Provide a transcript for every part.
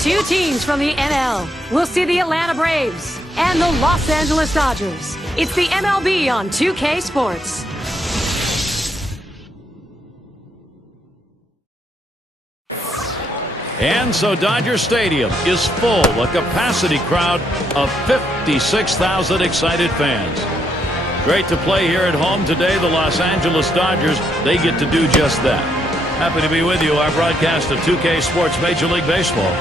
Two teams from the NL. We'll see the Atlanta Braves and the Los Angeles Dodgers. It's the MLB on 2K Sports. And so Dodger Stadium is full, a capacity crowd of 56,000 excited fans. Great to play here at home today. The Los Angeles Dodgers, they get to do just that. Happy to be with you, our broadcast of 2K Sports Major League Baseball.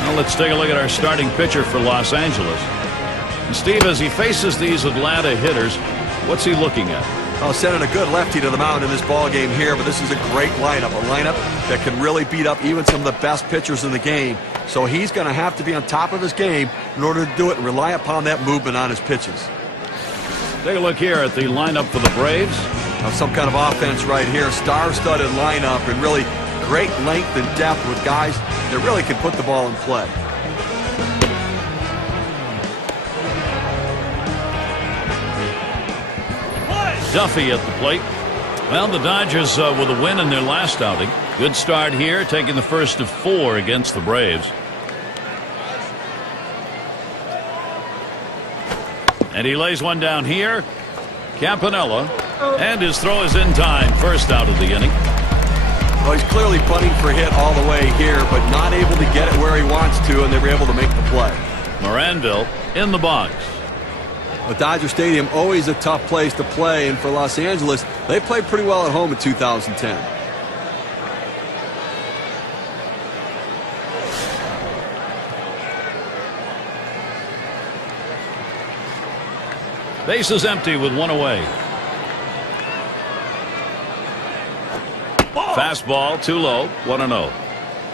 Now let's take a look at our starting pitcher for Los Angeles. And Steve, as he faces these Atlanta hitters, what's he looking at? Oh, sending a good lefty to the mound in this ball game here, but this is a great lineup, a lineup that can really beat up even some of the best pitchers in the game. So he's going to have to be on top of his game in order to do it and rely upon that movement on his pitches. Take a look here at the lineup for the Braves. Some kind of offense right here, star-studded lineup, and really great length and depth with guys that really can put the ball in play. Duffy at the plate. Well, the Dodgers with a win in their last outing. Good start here, taking the first of 4 against the Braves. And he lays one down here. Campanella. And his throw is in time. First out of the inning. Well, he's clearly punting for a hit all the way here, but not able to get it where he wants to, and they were able to make the play. Moranville in the box. But Dodger Stadium, always a tough place to play, and for Los Angeles, they played pretty well at home in 2010. Base is empty with one away. Fastball too low, 1-0.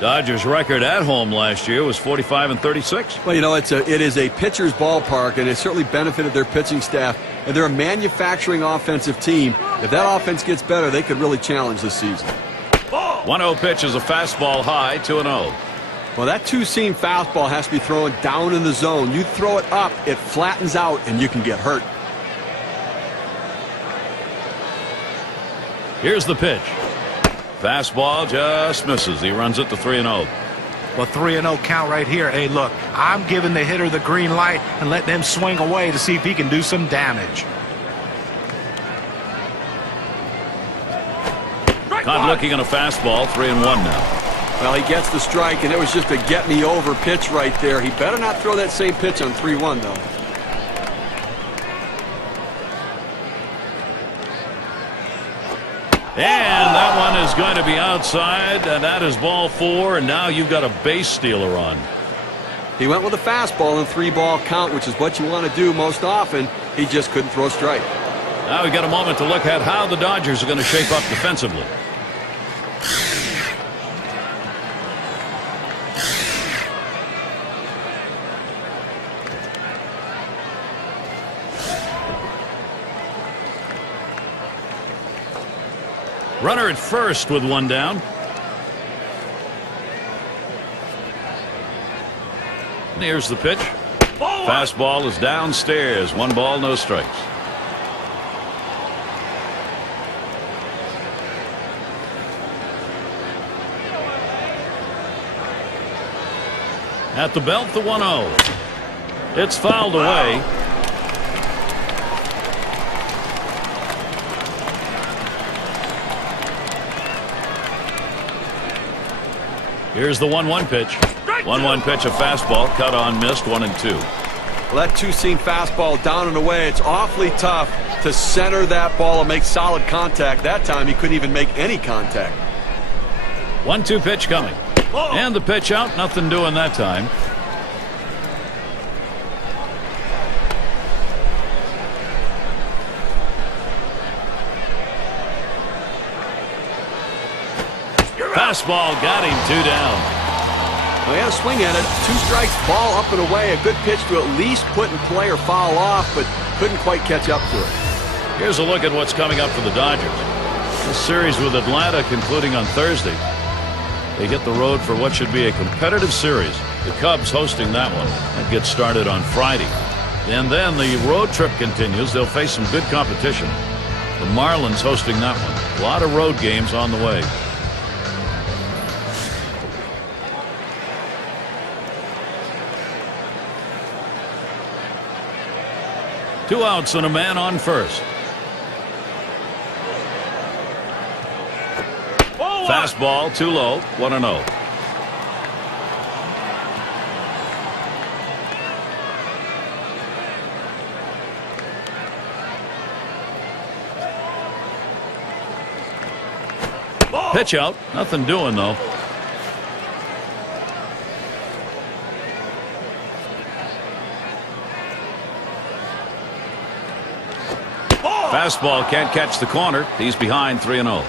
Dodgers record at home last year was 45-36. Well, you know, it is a pitcher's ballpark, and it certainly benefited their pitching staff. And they're a manufacturing offensive team. If that offense gets better, they could really challenge this season. 1-0 pitch is a fastball high, 2-0. Well, that two-seam fastball has to be thrown down in the zone. You throw it up, it flattens out, and you can get hurt. Here's the pitch. Fastball just misses. He runs it to 3-0. Well, 3-0 count right here. Hey, look, I'm giving the hitter the green light and letting him swing away to see if he can do some damage. Caught looking at a fastball, 3-1 now. Well, he gets the strike, and it was just a get-me-over pitch right there. He better not throw that same pitch on 3-1, though. And that one is going to be outside, and that is ball 4, and now you've got a base stealer on. He went with a fastball in 3-ball count, which is what you want to do most often. He just couldn't throw a strike. Now we've got a moment to look at how the Dodgers are going to shape up defensively. Runner at first with one down. And here's the pitch. Fastball is downstairs. 1 ball, no strikes. At the belt, the 1-0. It's fouled away. Here's the 1-1 pitch. 1-1 pitch, a fastball, cut on, missed, 1-2. Well, that two-seam fastball down and away, it's awfully tough to center that ball and make solid contact. That time he couldn't even make any contact. 1-2 pitch coming. And the pitch out, nothing doing that time. Fastball got him, 2 down. Well, he had a swing at it. 2 strikes, ball up and away. A good pitch to at least put in play or foul off, but couldn't quite catch up to it. Here's a look at what's coming up for the Dodgers. This series with Atlanta concluding on Thursday. They hit the road for what should be a competitive series. The Cubs hosting that one. That gets started on Friday. And then the road trip continues. They'll face some good competition. The Marlins hosting that one. A lot of road games on the way. 2 outs and a man on first. Fastball too low. 1-0. Pitch out. Nothing doing though. Fastball can't catch the corner. He's behind 3-0.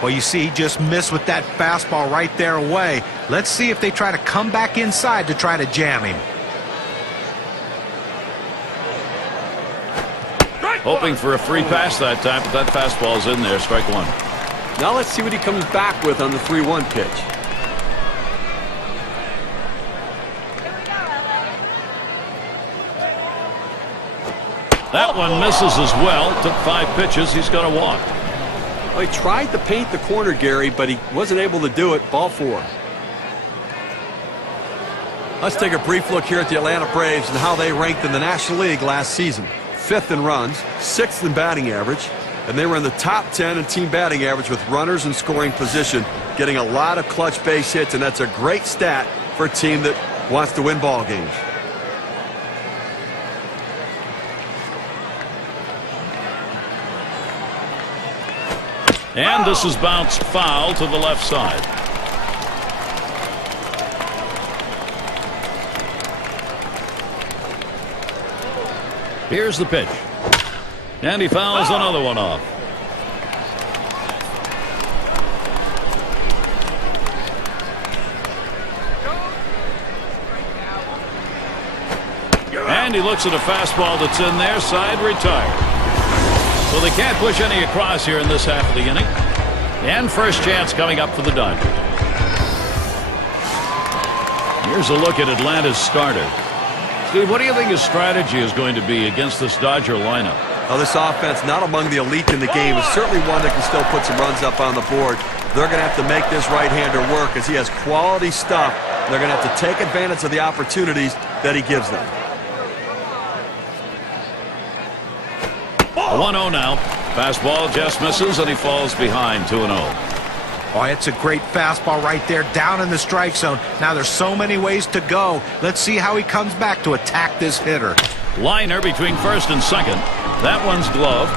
Well, you see, he just missed with that fastball right there away. Let's see if they try to come back inside to try to jam him. Hoping for a free pass that time, but that fastball's in there. Strike one. Now let's see what he comes back with on the 3-1 pitch. That one misses as well. Took 5 pitches. He's got a walk. Well, he tried to paint the corner, Gary, but he wasn't able to do it. Ball 4. Let's take a brief look here at the Atlanta Braves and how they ranked in the National League last season. 5th in runs, 6th in batting average, and they were in the top 10 in team batting average with runners in scoring position, getting a lot of clutch base hits, and that's a great stat for a team that wants to win ball games. And this is bounced foul to the left side. Here's the pitch. And he fouls another one off. And he looks at a fastball that's in there. Side retired. So they can't push any across here in this half of the inning. And first chance coming up for the Dodgers. Here's a look at Atlanta's starter. Steve, what do you think his strategy is going to be against this Dodger lineup? Now, this offense, not among the elite in the game, is certainly one that can still put some runs up on the board. They're going to have to make this right-hander work as he has quality stuff. They're going to have to take advantage of the opportunities that he gives them. 1-0 now. Fastball just misses, and he falls behind 2-0. Oh, it's a great fastball right there down in the strike zone. Now there's so many ways to go. Let's see how he comes back to attack this hitter. Liner between first and second. That one's gloved.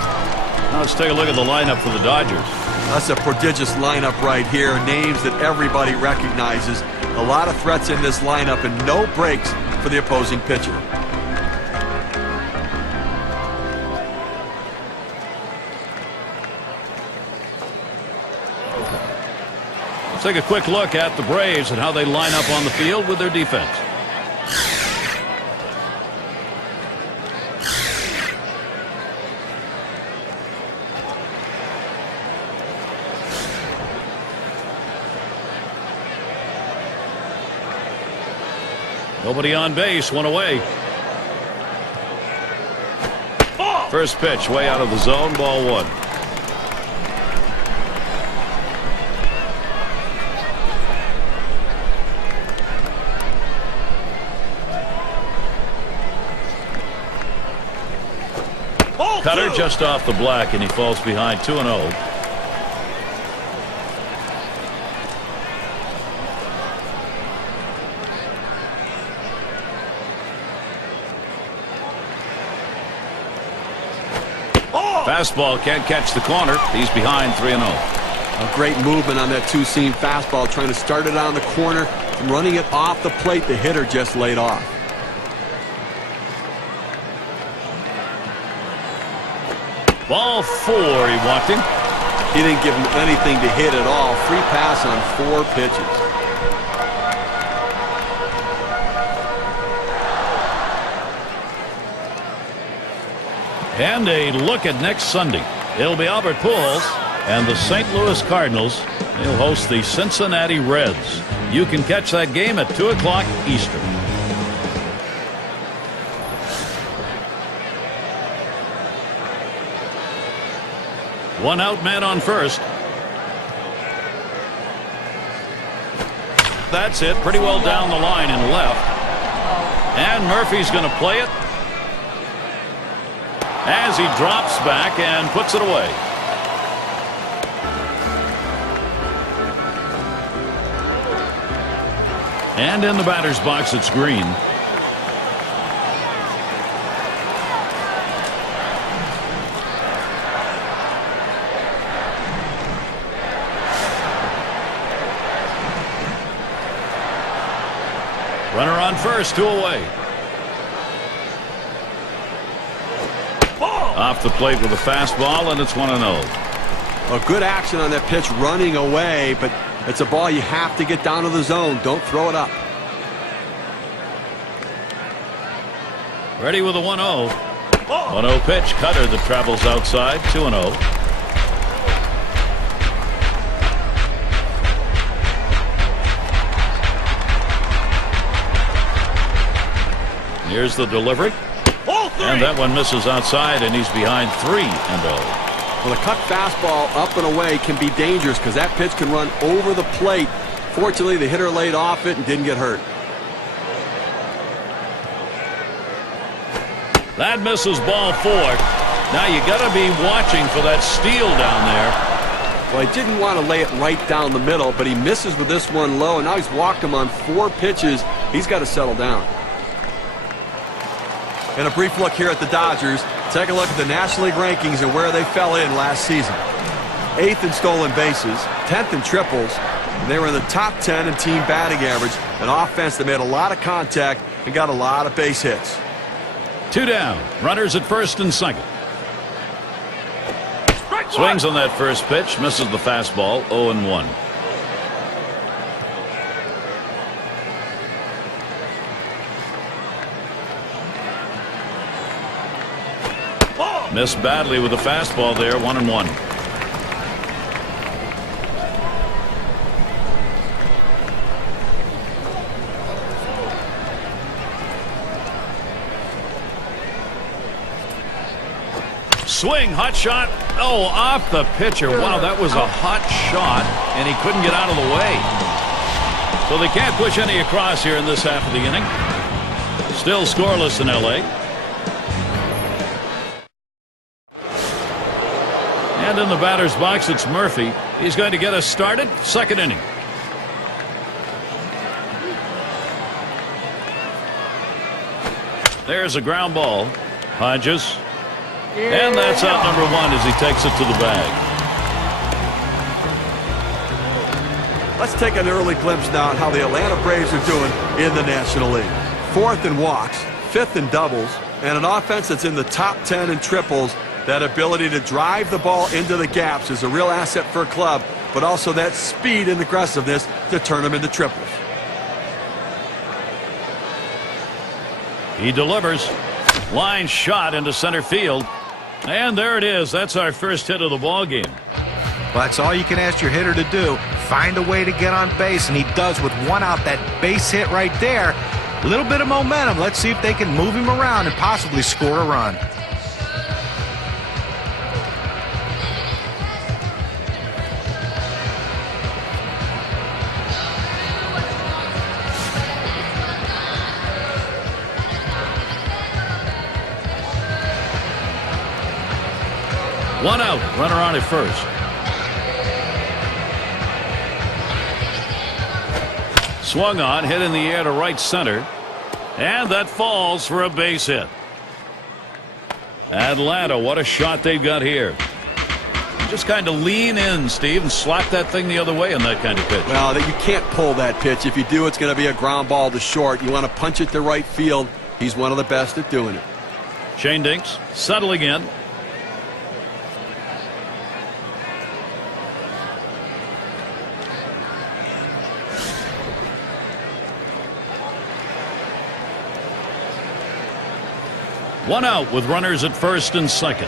Now let's take a look at the lineup for the Dodgers. That's a prodigious lineup right here. Names that everybody recognizes. A lot of threats in this lineup and no breaks for the opposing pitcher. Let's take a quick look at the Braves and how they line up on the field with their defense. Nobody on base, one away. First pitch way out of the zone, ball 1. Cutter just off the black, and he falls behind 2-0. Fastball can't catch the corner. He's behind 3-0. A great movement on that two-seam fastball, trying to start it on the corner and running it off the plate. The hitter just laid off. Ball 4, he walked him. He didn't give him anything to hit at all. Free pass on 4 pitches. And a look at next Sunday. It'll be Albert Pujols and the St. Louis Cardinals. They'll host the Cincinnati Reds. You can catch that game at 2 o'clock Eastern. One out, man on first. That's it. Pretty well down the line and left. And Murphy's going to play it. as he drops back and puts it away. And in the batter's box, it's Green. Runner on first, 2 away. Off the plate with a fastball, and it's 1-0. A good action on that pitch, running away, but it's a ball you have to get down to the zone. Don't throw it up. Ready with a 1-0. 1-0 pitch, cutter that travels outside, 2-0. Here's the delivery. And that one misses outside, and he's behind 3-0. Well, a cut fastball up and away can be dangerous because that pitch can run over the plate. Fortunately, the hitter laid off it and didn't get hurt. That misses ball 4. Now you got to be watching for that steal down there. Well, he didn't want to lay it right down the middle, but he misses with this one low, and now he's walked him on 4 pitches. He's got to settle down. And a brief look here at the Dodgers. Take a look at the National League rankings and where they fell in last season. 8th in stolen bases, 10th in triples. And they were in the top 10 in team batting average. An offense that made a lot of contact and got a lot of base hits. 2 down. Runners at first and second. Swings on that first pitch. Misses the fastball. 0-1. Missed badly with the fastball there. 1-1. Swing, hot shot. Oh, off the pitcher. Wow, that was a hot shot, and he couldn't get out of the way. So they can't push any across here in this half of the inning. Still scoreless in L.A. And in the batter's box, it's Murphy. He's going to get us started. Second inning. There's a ground ball. Hodges. And that's out number 1 as he takes it to the bag. Let's take an early glimpse now at how the Atlanta Braves are doing in the National League. 4th in walks, 5th in doubles, and an offense that's in the top 10 in triples. That ability to drive the ball into the gaps is a real asset for a club, but also that speed and aggressiveness to turn them into triples. He delivers. Line shot into center field. And there it is. That's our first hit of the ball game. Well, that's all you can ask your hitter to do. Find a way to get on base, and he does with 1 out. That base hit right there. A little bit of momentum. Let's see if they can move him around and possibly score a run. One out. Runner on at first. Swung on, hit in the air to right center. And that falls for a base hit. Atlanta, what a shot they've got here. Just kind of lean in, Steve, and slap that thing the other way on that kind of pitch. Well, you can't pull that pitch. If you do, it's going to be a ground ball to short. You want to punch it to right field. He's one of the best at doing it. Shane Dinks settling in. One out with runners at first and second.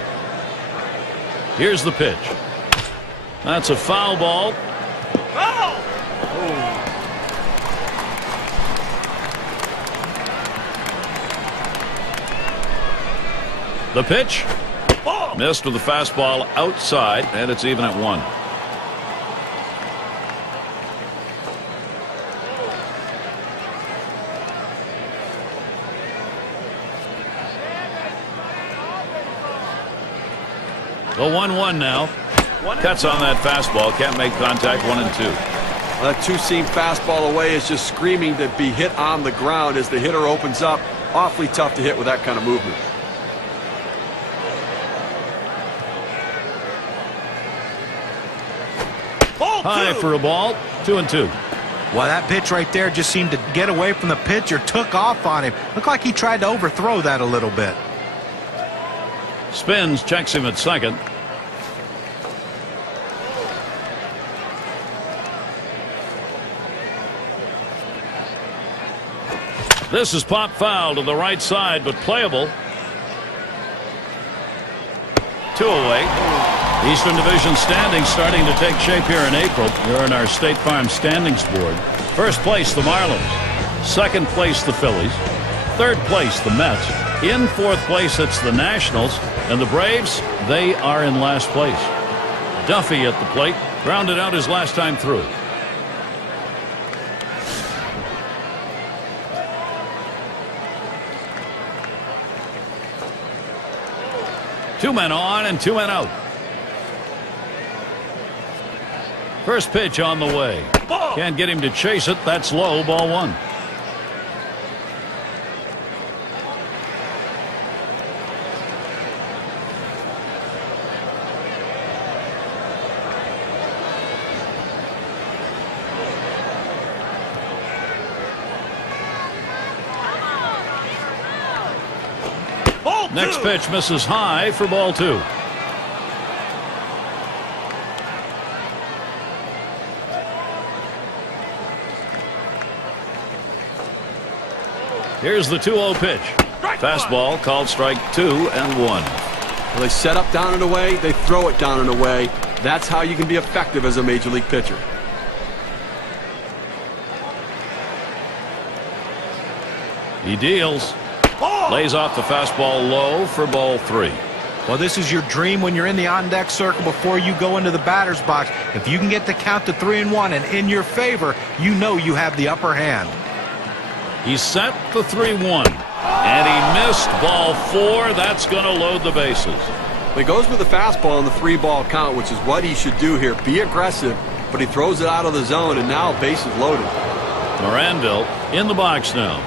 Here's the pitch. That's a foul ball. The pitch. Missed with the fastball outside, and it's even at 1. The 1-1 now. Cuts on that fastball. Can't make contact. 1-2. Well, that two-seam fastball away is just screaming to be hit on the ground as the hitter opens up. Awfully tough to hit with that kind of movement. High for a ball. 2-2. Well, that pitch right there just seemed to get away from the pitcher, took off on him. Looked like he tried to overthrow that a little bit. Spins, checks him at second. This is pop foul to the right side, but playable. 2 away. Eastern Division standings starting to take shape here in April. We're in our State Farm standings board. First place, the Marlins. Second place, the Phillies. Third place, the Mets. In fourth place, it's the Nationals. And the Braves, they are in last place. Duffy at the plate. Grounded out his last time through. Two men on and 2 men out. First pitch on the way. Can't get him to chase it. That's low. Ball 1. Next pitch misses high for ball 2. Here's the 2-0 pitch. Fastball called strike 2 and 1. Well, they set up down and away. They throw it down and away. That's how you can be effective as a major league pitcher. He deals. Lays off the fastball low for ball 3. Well, this is your dream when you're in the on-deck circle before you go into the batter's box. If you can get the count to 3-1 and in your favor, you know you have the upper hand. He's set the 3-1. And he missed ball 4. That's going to load the bases. He goes with the fastball in the 3-ball count, which is what he should do here. Be aggressive, but he throws it out of the zone, and now bases loaded. Fernando in the box now.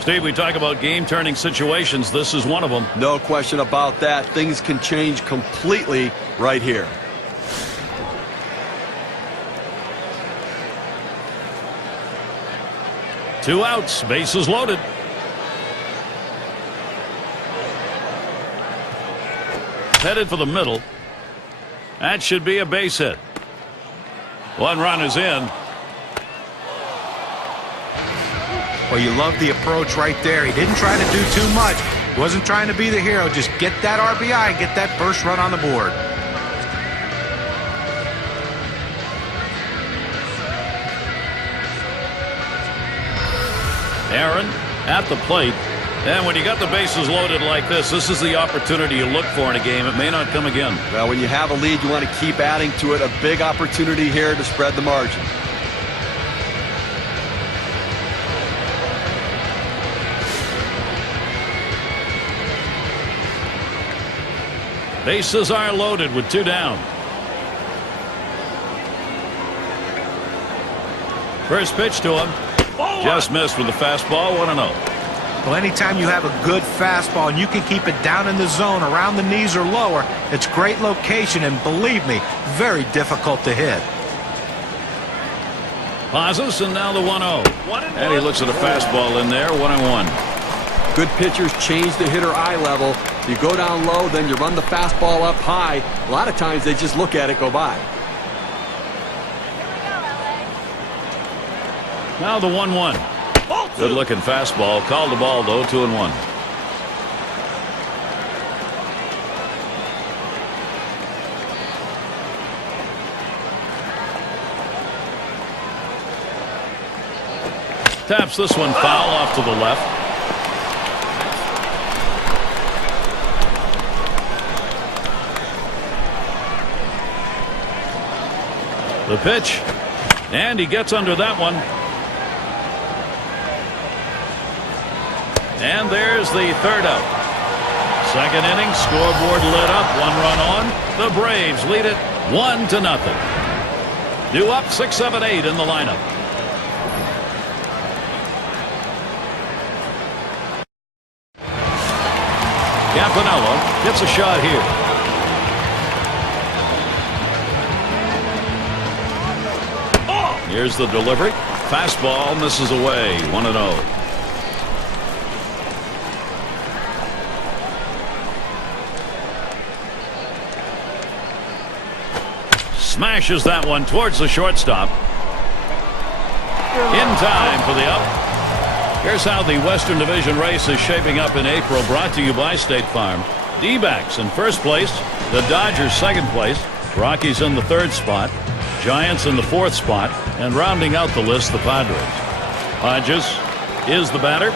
Steve, we talk about game-turning situations. This is one of them. No question about that. Things can change completely right here. Two outs, bases loaded. Headed for the middle. That should be a base hit. 1 run is in. Well, you love the approach right there. He didn't try to do too much. Wasn't trying to be the hero. Just get that RBI and get that first run on the board. Aaron at the plate. And when you got the bases loaded like this is the opportunity you look for in a game. It may not come again. Well, when you have a lead, you want to keep adding to it. A big opportunity here to spread the margin. Bases are loaded with 2 down. First pitch to him. Just missed with the fastball. 1-0. Well, anytime you have a good fastball and you can keep it down in the zone around the knees or lower, it's great location and, believe me, very difficult to hit. Pauses and now the 1-0. And he looks at a fastball in there. 1-1. Good pitchers change the hitter eye level. You go down low, then you run the fastball up high. A lot of times they just look at it go by. Now the 1-1. Good looking fastball. Called the ball though. 2-1. Taps this one foul off to the left. The pitch, and he gets under that one. And there's the 3rd out. Second inning, scoreboard lit up, 1 run on. The Braves lead it 1-0. Due up 6, 7, 8 in the lineup. Campanella gets a shot here. Here's the delivery. Fastball misses away. 1-0. Smashes that one towards the shortstop. In time for the out. Here's how the Western Division race is shaping up in April, brought to you by State Farm. D-backs in first place, the Dodgers second place, Rockies in the third spot, Giants in the fourth spot, and rounding out the list, the Padres. Hodges is the batter.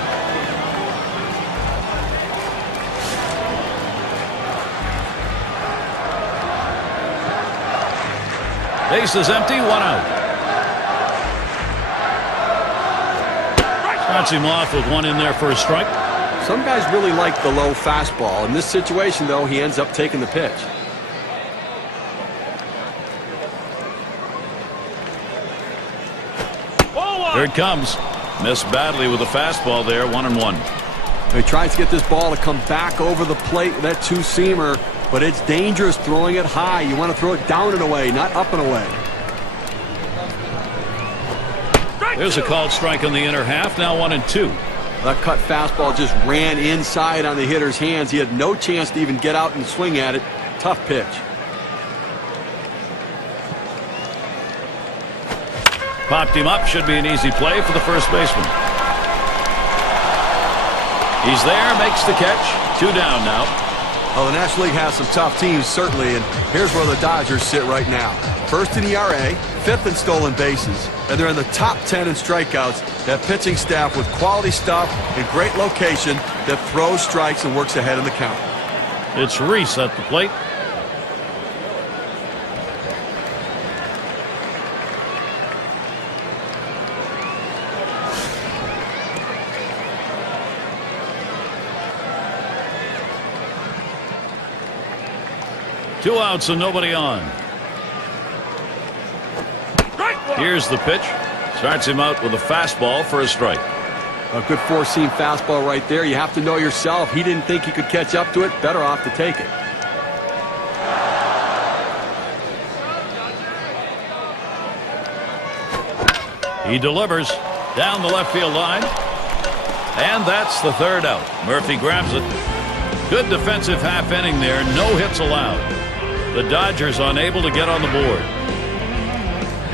Base is empty, 1 out. Starts him off with 1 in there for a strike. Some guys really like the low fastball. In this situation, though, he ends up taking the pitch. Here it comes. Missed badly with the fastball there, 1-1. He tries to get this ball to come back over the plate with that two-seamer, but it's dangerous throwing it high. You want to throw it down and away, not up and away. There's a called strike in the inner half, now 1-2. That cut fastball just ran inside on the hitter's hands. He had no chance to even get out and swing at it. Tough pitch. Popped him up. Should be an easy play for the first baseman. He's there, makes the catch. 2 down now. Well, the National League has some tough teams, certainly, and here's where the Dodgers sit right now. First in ERA, 5th in stolen bases, and they're in the top 10 in strikeouts. That pitching staff with quality stuff and great location that throws strikes and works ahead in the count. It's Reese at the plate. Two outs and nobody on. Here's the pitch. Starts him out with a fastball for a strike. A good four-seam fastball right there. You have to know yourself. He didn't think he could catch up to it. Better off to take it. He delivers down the left field line. And that's the 3rd out. Murphy grabs it. Good defensive half inning there. No hits allowed. The Dodgers unable to get on the board.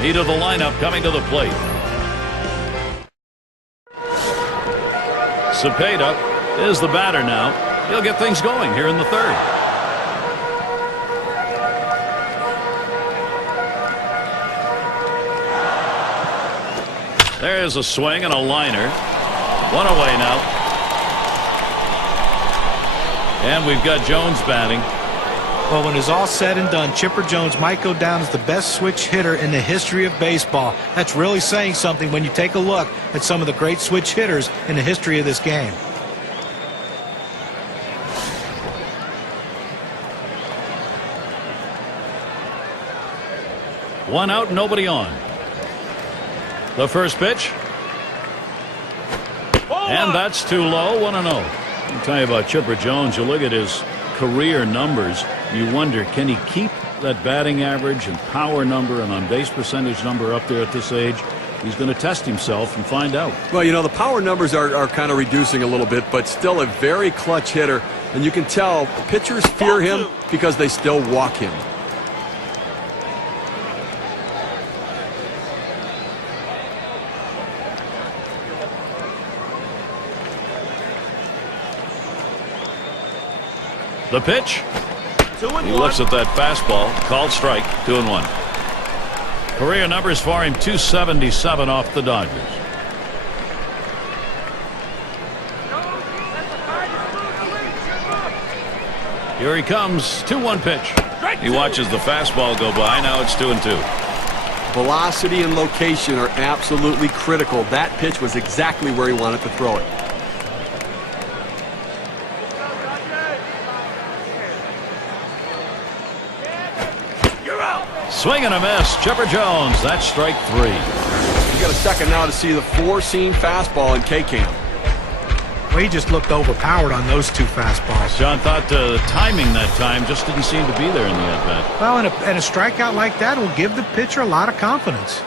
Heat of the lineup coming to the plate. Cepeda is the batter now. He'll get things going here in the 3rd. There's a swing and a liner. 1 away now. And we've got Jones batting. Well, when it's all said and done, Chipper Jones might go down as the best switch hitter in the history of baseball. That's really saying something when you take a look at some of the great switch hitters in the history of this game. One out, nobody on. The first pitch. And that's too low, 1-0. I'll tell you about Chipper Jones. You look at his career numbers, you wonder, can he keep that batting average and power number and on-base percentage number up there at this age? He's going to test himself and find out. Well, you know, the power numbers are kind of reducing a little bit, but still a very clutch hitter. And you can tell pitchers fear him because they still walk him. The pitch. He looks at that fastball. Called strike. 2-1. Career numbers for him, 277 off the Dodgers. Here he comes. 2-1 pitch. He watches the fastball go by. Now it's 2-2. Velocity and location are absolutely critical. That pitch was exactly where he wanted to throw it. Swing and a miss. Chipper Jones. That's strike 3. You got a second now to see the 4-seam fastball in K-Camp. Well, he just looked overpowered on those 2 fastballs. John thought the timing that time just didn't seem to be there in the at-bat. Well, and a strikeout like that will give the pitcher a lot of confidence.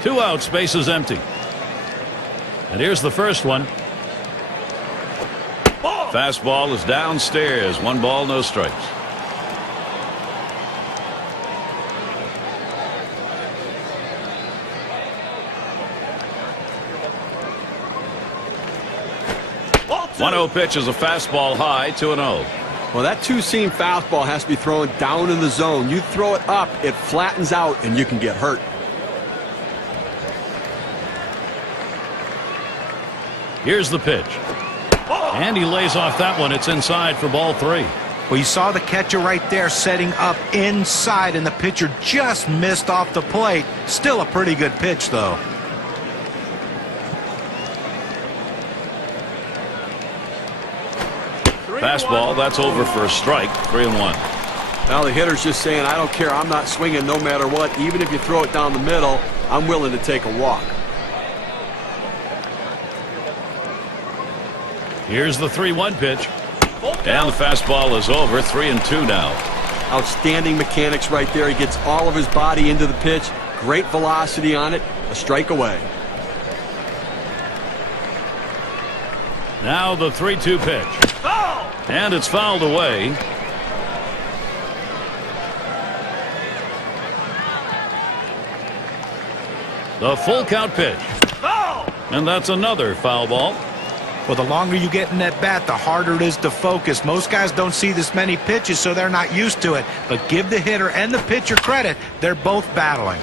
Two outs, bases empty. And here's the first one. Fastball is downstairs. 1 ball, no strikes. One 1-0 pitch is a fastball high, 2-0. Well, that 2-seam fastball has to be thrown down in the zone. You throw it up, it flattens out, and you can get hurt. Here's the pitch. And he lays off that one. It's inside for ball 3. Well, you saw the catcher right there setting up inside, and the pitcher just missed off the plate. Still a pretty good pitch, though. Fastball, that's over for a strike. 3-1. Now the hitter's just saying, I don't care. I'm not swinging no matter what. Even if you throw it down the middle, I'm willing to take a walk. Here's the 3-1 pitch. And the fastball is over. 3-2 now. Outstanding mechanics right there. He gets all of his body into the pitch. Great velocity on it. A strike away. Now the 3-2 pitch. And it's fouled away. The full count pitch. And that's another foul ball. Well, the longer you get in that bat, the harder it is to focus. Most guys don't see this many pitches, so they're not used to it. But give the hitter and the pitcher credit. They're both battling.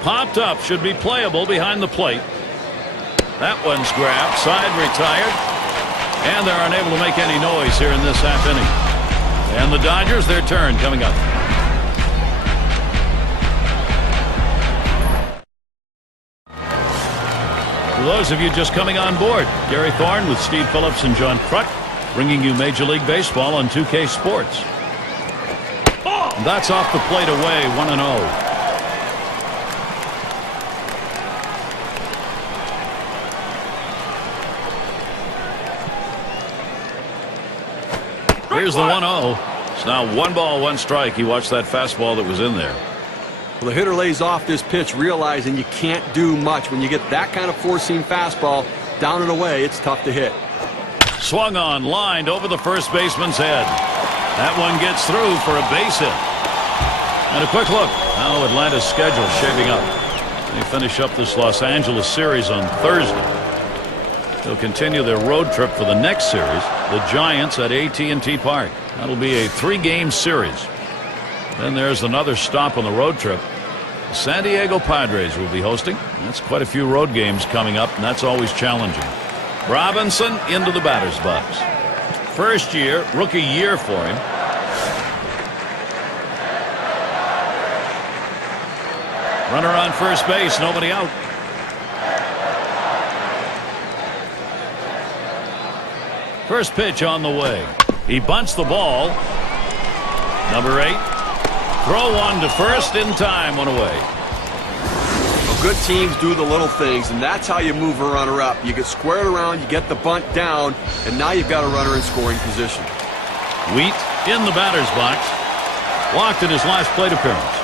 Popped up. Should be playable behind the plate. That one's grabbed. Side retired. And they're unable to make any noise here in this half inning. And the Dodgers, their turn coming up. For those of you just coming on board, Gary Thorne with Steve Phillips and John Kruk bringing you Major League Baseball on 2K Sports. And that's off the plate away, 1-0. Here's the 1-0. It's now 1 ball, 1 strike. You watched that fastball that was in there. Well, the hitter lays off this pitch, realizing you can't do much. When you get that kind of 4-seam fastball down and away, it's tough to hit. Swung on, lined over the first baseman's head. That one gets through for a base hit. And a quick look how Atlanta's schedule shaping up. They finish up this Los Angeles series on Thursday. They'll continue their road trip for the next series, the Giants at AT&T Park. That'll be a 3-game series. Then there's another stop on the road trip. The San Diego Padres will be hosting. That's quite a few road games coming up, and that's always challenging. Robinson into the batter's box. First year, rookie year for him. Runner on first base, nobody out. First pitch on the way. He bunts the ball. Number 8. Throw one to first in time, 1 away. Well, good teams do the little things, and that's how you move a runner up. You get squared around, you get the bunt down, and now you've got a runner in scoring position. Wheat in the batter's box. Walked in his last plate appearance.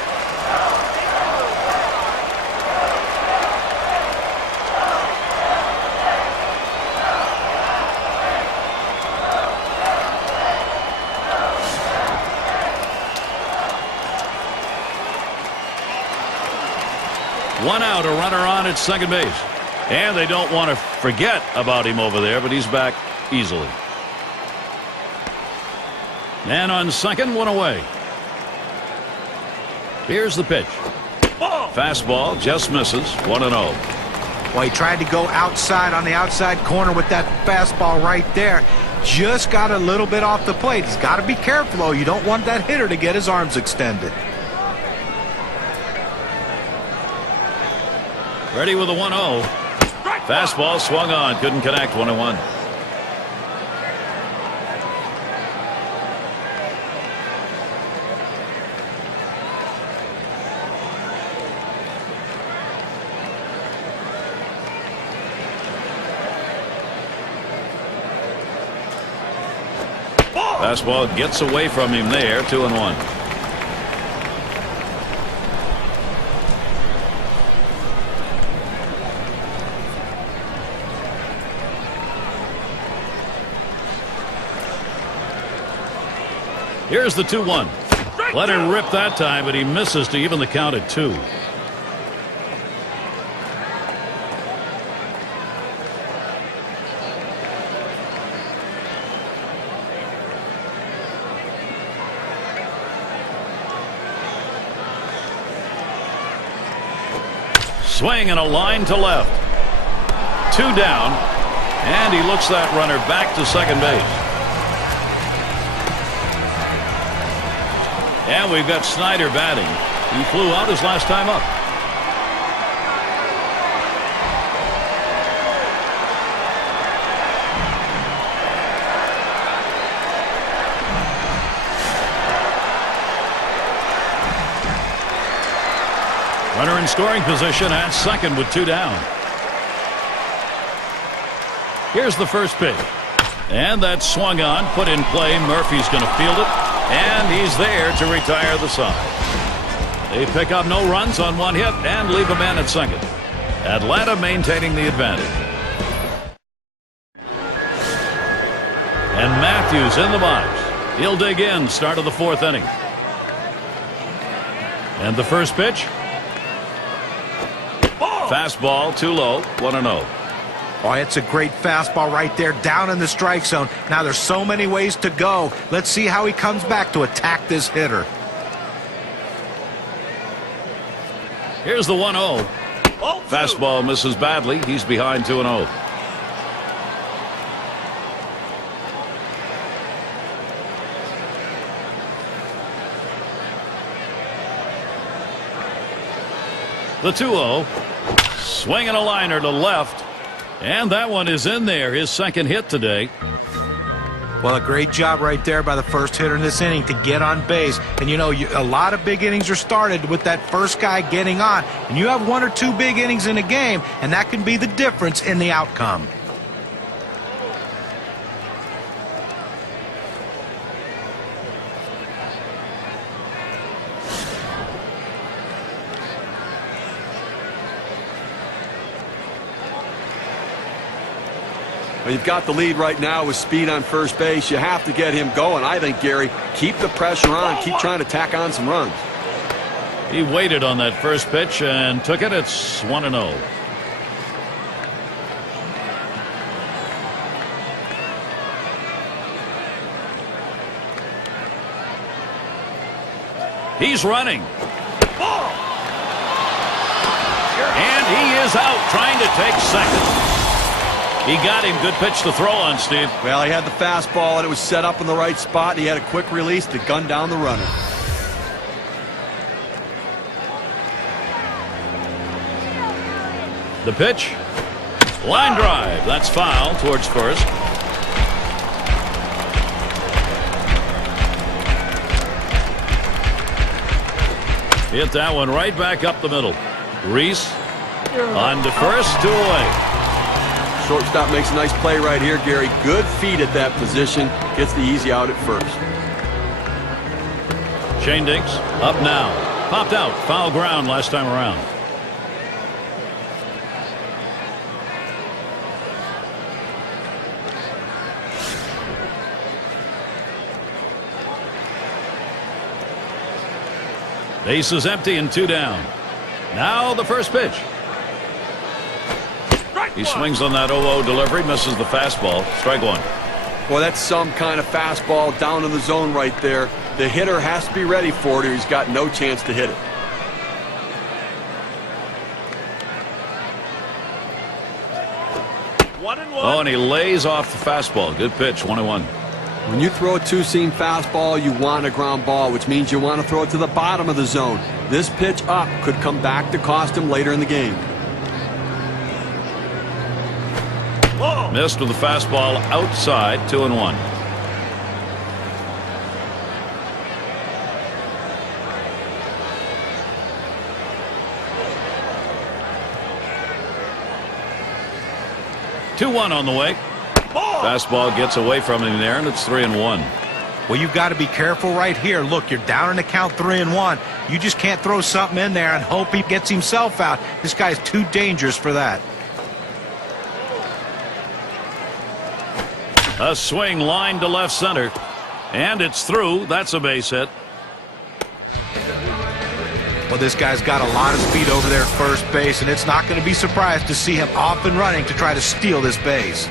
One out, a runner on at second base. And they don't want to forget about him over there, but he's back easily. And on second, 1 away. Here's the pitch. Fastball just misses, 1-0. Well, he tried to go outside on the outside corner with that fastball right there. just got a little bit off the plate. He's got to be careful, though. You don't want that hitter to get his arms extended. Ready with a 1-0. Fastball swung on, couldn't connect. 1-1. Fastball gets away from him there. 2-1. Here's the 2-1. Let her rip that time, but he misses to even the count at 2. Swing and a line to left. 2 down, and he looks that runner back to second base. And we've got Snyder batting. He flew out his last time up. Runner in scoring position at second with 2 down. Here's the first pitch. And that's swung on, put in play. Murphy's going to field it. And he's there to retire the side. They pick up no runs on 1 hit and leave a man at second. Atlanta maintaining the advantage. And Matthews in the box. He'll dig in, start of the 4th inning. And the first pitch. Fastball too low. 1-0. Oh, it's a great fastball right there down in the strike zone. Now there's so many ways to go. Let's see how he comes back to attack this hitter. Here's the 1-0. Fastball misses badly. He's behind 2-0. The 2-0. Swinging a liner to left. And that one is in there, his second hit today. Well, a great job right there by the first hitter in this inning to get on base. And, you know, a lot of big innings are started with that first guy getting on. And you have 1 or 2 big innings in a game, and that can be the difference in the outcome. Well, you've got the lead right now with speed on first base. You have to get him going. I think, Gary, keep the pressure on. Keep trying to tack on some runs. He waited on that first pitch and took it. It's 1-0. He's running. And he is out trying to take second. He got him. Good pitch to throw on, Steve. Well, he had the fastball, and it was set up in the right spot. He had a quick release to gun down the runner. The pitch. Line drive. That's foul towards first. Hit that one right back up the middle. Reese on to first, 2 away. Shortstop makes a nice play right here, Gary. Good feet at that position. Gets the easy out at first. Shane Dinks up now. Popped out. Foul ground last time around. Base is empty and 2 down. Now the first pitch. He swings on that 0-0 delivery, misses the fastball. Strike 1. Well, that's some kind of fastball down in the zone right there. The hitter has to be ready for it, or he's got no chance to hit it. Oh, and he lays off the fastball. Good pitch, 1-1. When you throw a two-seam fastball, you want a ground ball, which means you want to throw it to the bottom of the zone. This pitch up could come back to cost him later in the game. Missed with the fastball outside, 2-1. Two-1 on the way. Fastball gets away from him there, and it's 3-1. Well, you've got to be careful right here. Look, you're down in the count 3-1. You just can't throw something in there and hope he gets himself out. This guy's too dangerous for that. A swing line to left center, and it's through. That's a base hit. Well, this guy's got a lot of speed over there at first base, and it's not going to be surprised to see him off and running to try to steal this base.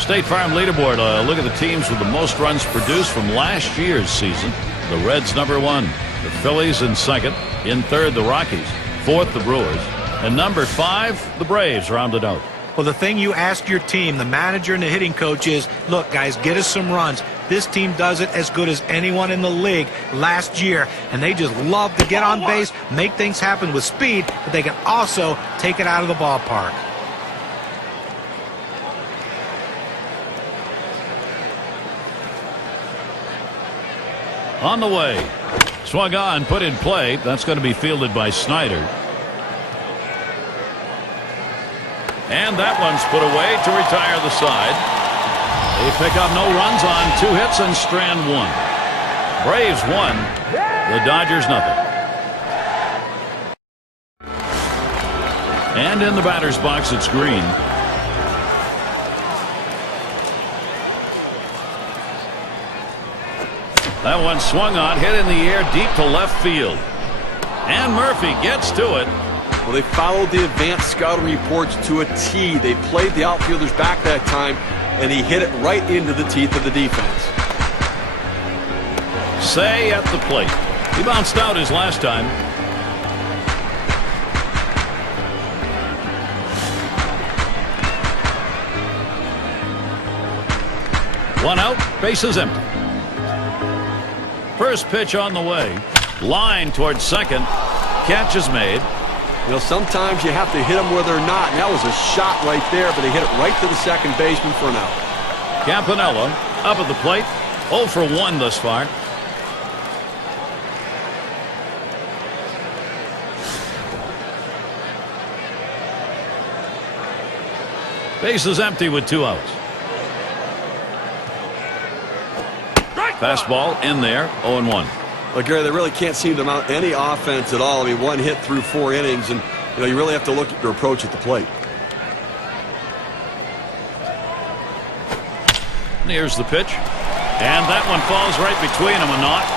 State Farm leaderboard. Look at the teams with the most runs produced from last year's season. The Reds #1, the Phillies in second, in third the Rockies, fourth the Brewers, and number 5 the Braves rounded out. Well, the thing you ask your team, the manager and the hitting coach, is, look, guys, get us some runs. This team does it as good as anyone in the league last year, and they just love to get on base, make things happen with speed, but they can also take it out of the ballpark. On the way. Swung on, put in play. That's going to be fielded by Snyder. And that one's put away to retire the side. They pick up no runs on 2 hits and strand 1. Braves 1, the Dodgers nothing. And in the batter's box, it's Green. That one swung on, hit in the air deep to left field. And Murphy gets to it. Well, they followed the advanced scouting reports to a T. They played the outfielders back that time, and he hit it right into the teeth of the defense. Say at the plate. He bounced out his last time. One out, bases empty. First pitch on the way. Line towards second. Catch is made. You know, sometimes you have to hit them where they're not, and that was a shot right there, but they hit it right to the second baseman for an out. Campanella up at the plate. 0 for 1 thus far. Bases empty with 2 outs. Fastball in there, 0-1. Well, Gary, they really can't seem to mount any offense at all. I mean, 1 hit through 4 innings, and you really have to look at your approach at the plate. Here's the pitch, and that one falls right between them, a knock.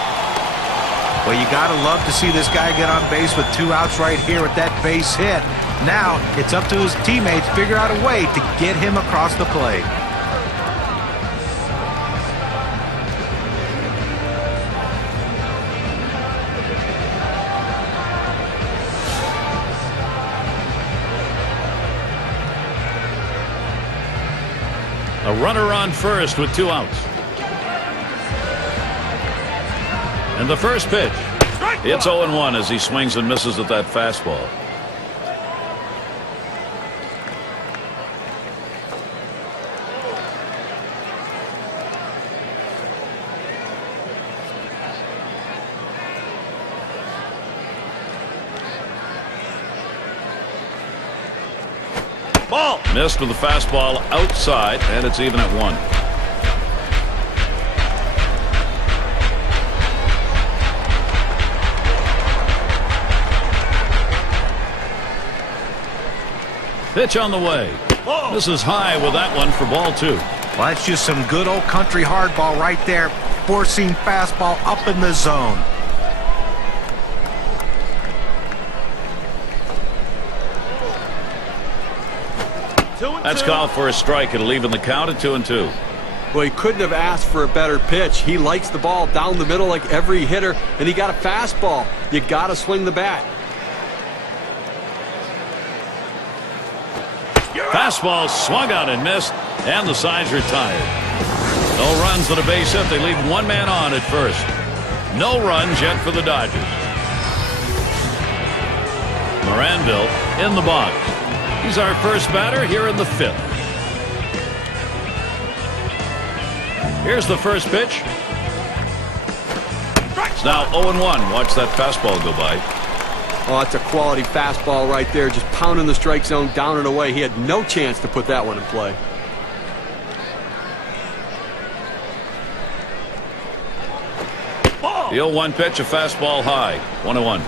Well, you got to love to see this guy get on base with 2 outs right here with that base hit. Now it's up to his teammates to figure out a way to get him across the plate. A runner on first with 2 outs. And the first pitch. It's 0-1 as he swings and misses at that fastball. Ball. Missed with the fastball outside, and it's even at 1. Pitch on the way. This is high with that one for ball 2. Well, that's just some good old country hardball right there. 4-seam fastball up in the zone. That's called for a strike. It'll even the count at 2-2. Well, he couldn't have asked for a better pitch. He likes the ball down the middle like every hitter, and he got a fastball. You got to swing the bat. Fastball swung out and missed, and the side's retired. No runs and a base hit. They leave one man on at first. No runs yet for the Dodgers. Fernando in the box. He's our first batter here in the 5th. Here's the first pitch. It's now 0-1. Watch that fastball go by. Oh, that's a quality fastball right there. Just pounding the strike zone down and away. He had no chance to put that one in play. The 0-1 pitch, a fastball high. 1-1.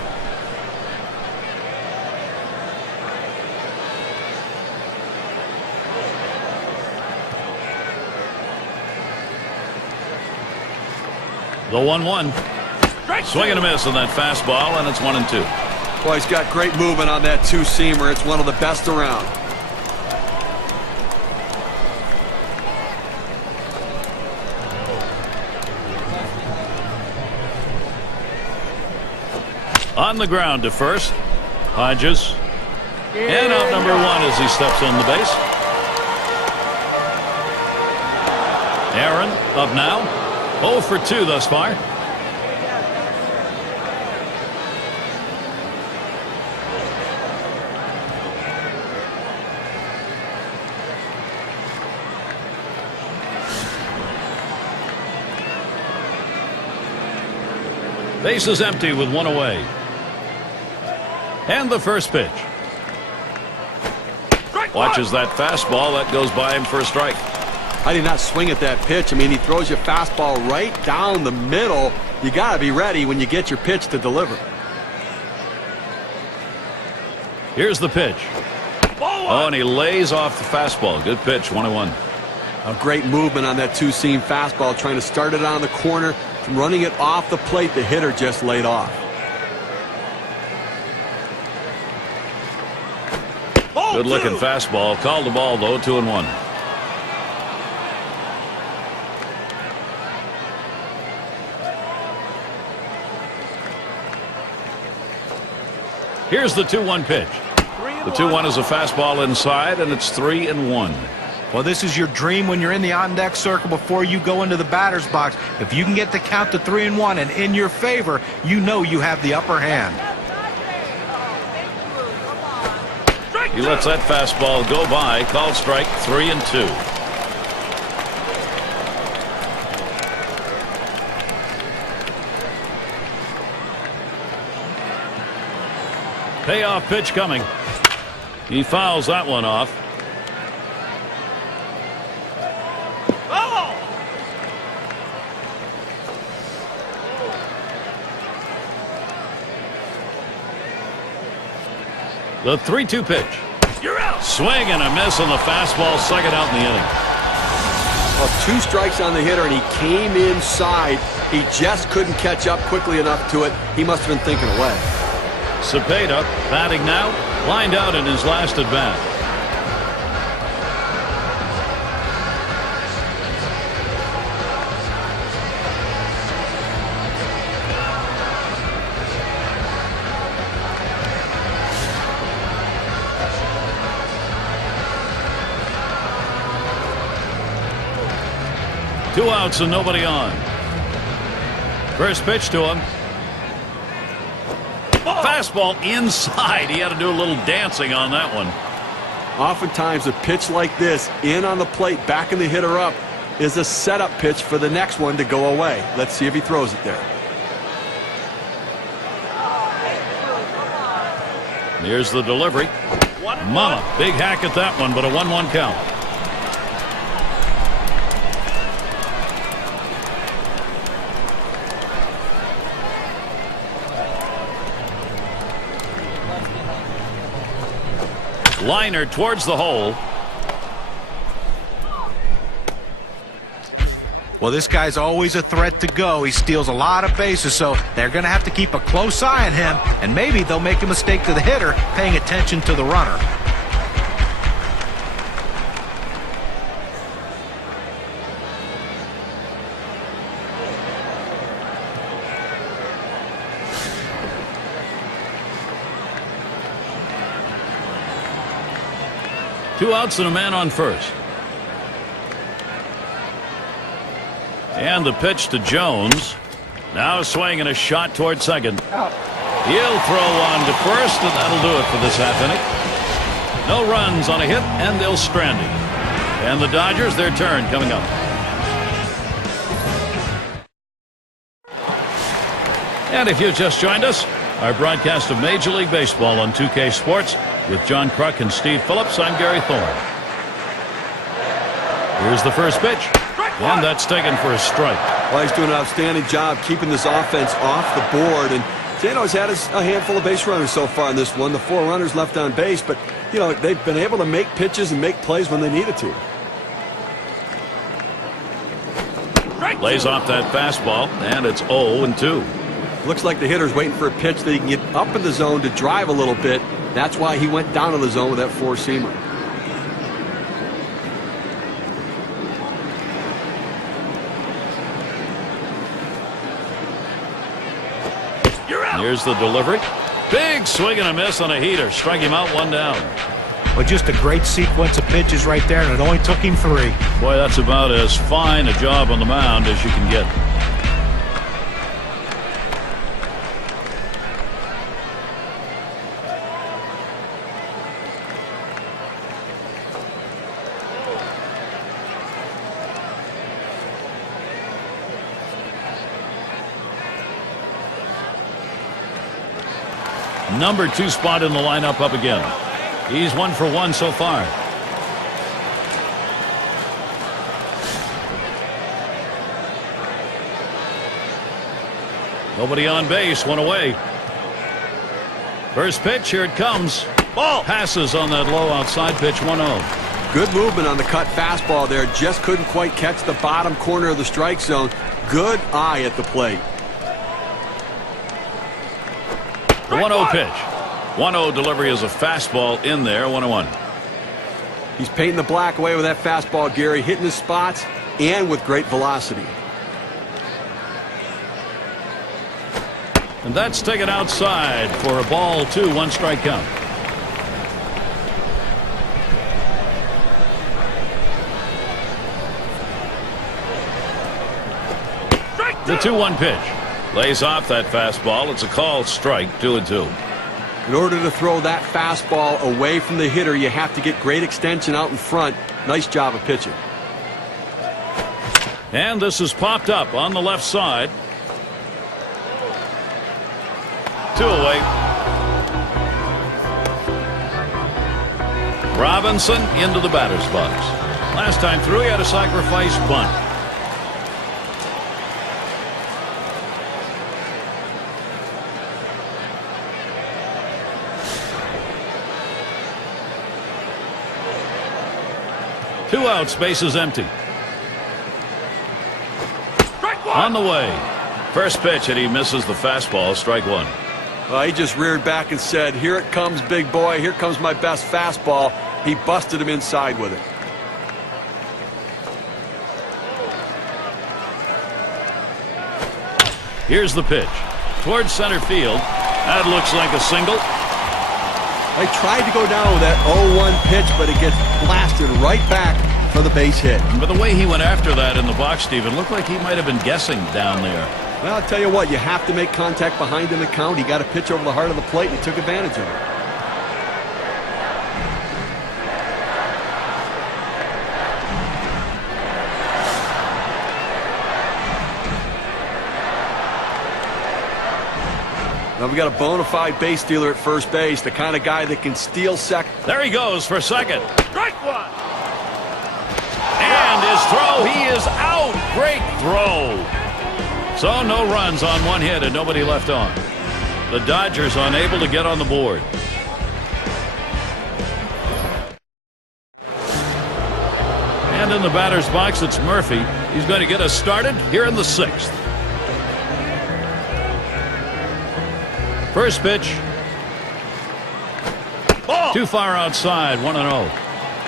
The 1-1. Swing and a miss on that fastball, and it's 1-2. Well, he's got great movement on that two-seamer. It's one of the best around. On the ground to first. Hodges. And out number 1 as he steps on the base. Aaron up now. 0 for 2 thus far. Base is empty with 1 away. And the first pitch. Watches that fastball. That goes by him for a strike. I did not swing at that pitch. I mean, he throws your fastball right down the middle. You got to be ready when you get your pitch to deliver. Here's the pitch. Oh, and he lays off the fastball. Good pitch. 1-1. A great movement on that two-seam fastball, trying to start it on the corner. From running it off the plate, the hitter just laid off. Good looking fastball. Called the ball though. 2-1. Here's the 2-1 pitch. The 2-1 is a fastball inside, and it's 3-1. Well, this is your dream when you're in the on-deck circle before you go into the batter's box. If you can get the count to 3-1 and in your favor, you know you have the upper hand. He lets that fastball go by. Called strike. 3-2. Payoff pitch coming. He fouls that one off. The 3-2 pitch. You're out. Swing and a miss on the fastball. Second out in the inning. Well, 2 strikes on the hitter, and he came inside. He just couldn't catch up quickly enough to it. He must have been thinking away. Cepeda batting now. Lined out in his last at bat. Two outs and nobody on. First pitch to him. Fastball inside. He had to do a little dancing on that one. Oftentimes a pitch like this, in on the plate, backing the hitter up, is a setup pitch for the next one to go away. Let's see if he throws it there. Here's the delivery. Mama, big hack at that one, but a 1-1 count. Liner towards the hole. Well, this guy's always a threat to go. He steals a lot of bases, so they're going to have to keep a close eye on him, and maybe they'll make a mistake to the hitter, paying attention to the runner. 2 outs and a man on first. And the pitch to Jones. Now swinging a shot toward second. He'll throw on to first, and that'll do it for this half inning. No runs on a hit, and they'll strand him. And the Dodgers, their turn coming up. And if you've just joined us, our broadcast of Major League Baseball on 2K Sports with John Kruk and Steve Phillips. I'm Gary Thorne. Here's the first pitch. And that's taken for a strike. Well, he's doing an outstanding job keeping this offense off the board. And Jano's had a handful of base runners so far in this one. The 4 runners left on base. But, you know, they've been able to make pitches and make plays when they needed to. Lays off that fastball, and it's 0-2. Looks like the hitter's waiting for a pitch that he can get up in the zone to drive a little bit. That's why he went down to the zone with that 4-seamer. Here's the delivery. Big swing and a miss on a heater. Strike him out, 1 down. Well, just a great sequence of pitches right there, and it only took him 3. Boy, that's about as fine a job on the mound as you can get. Number 2 spot in the lineup up again. He's 1 for 1 so far. Nobody on base, 1 away. First pitch, here it comes. Ball passes on that low outside pitch, 1-0. Good movement on the cut fastball there. Just couldn't quite catch the bottom corner of the strike zone. Good eye at the plate. The 1-0 pitch. 1-0 delivery is a fastball in there, 1-1. He's painting the black away with that fastball, Gary, hitting his spots and with great velocity. And that's taken outside for a ball 2, 1 strike count. The 2-1 pitch. Lays off that fastball. It's a called strike, 2-2. In order to throw that fastball away from the hitter, you have to get great extension out in front. Nice job of pitching. And this is popped up on the left side. 2 away. Robinson into the batter's box. Last time through, he had a sacrifice bunt. Two outs, base is empty. On the way. First pitch, and he misses the fastball. Strike 1. He just reared back and said, "Here it comes, big boy. Here comes my best fastball." He busted him inside with it. Here's the pitch. Towards center field. That looks like a single. They tried to go down with that 0-1 pitch, but it gets blasted right back for the base hit. But the way he went after that in the box, Steven, looked like he might have been guessing down there. Well, I'll tell you what, you have to make contact behind in the count. He got a pitch over the heart of the plate, and he took advantage of it. Now we got a bona fide base stealer at first base, the kind of guy that can steal second. There he goes for second. Strike 1. And his throw, he is out. Great throw. So no runs on 1 hit and nobody left on. The Dodgers unable to get on the board. And in the batter's box, it's Murphy. He's going to get us started here in the 6th. First pitch. Too far outside, 1-0.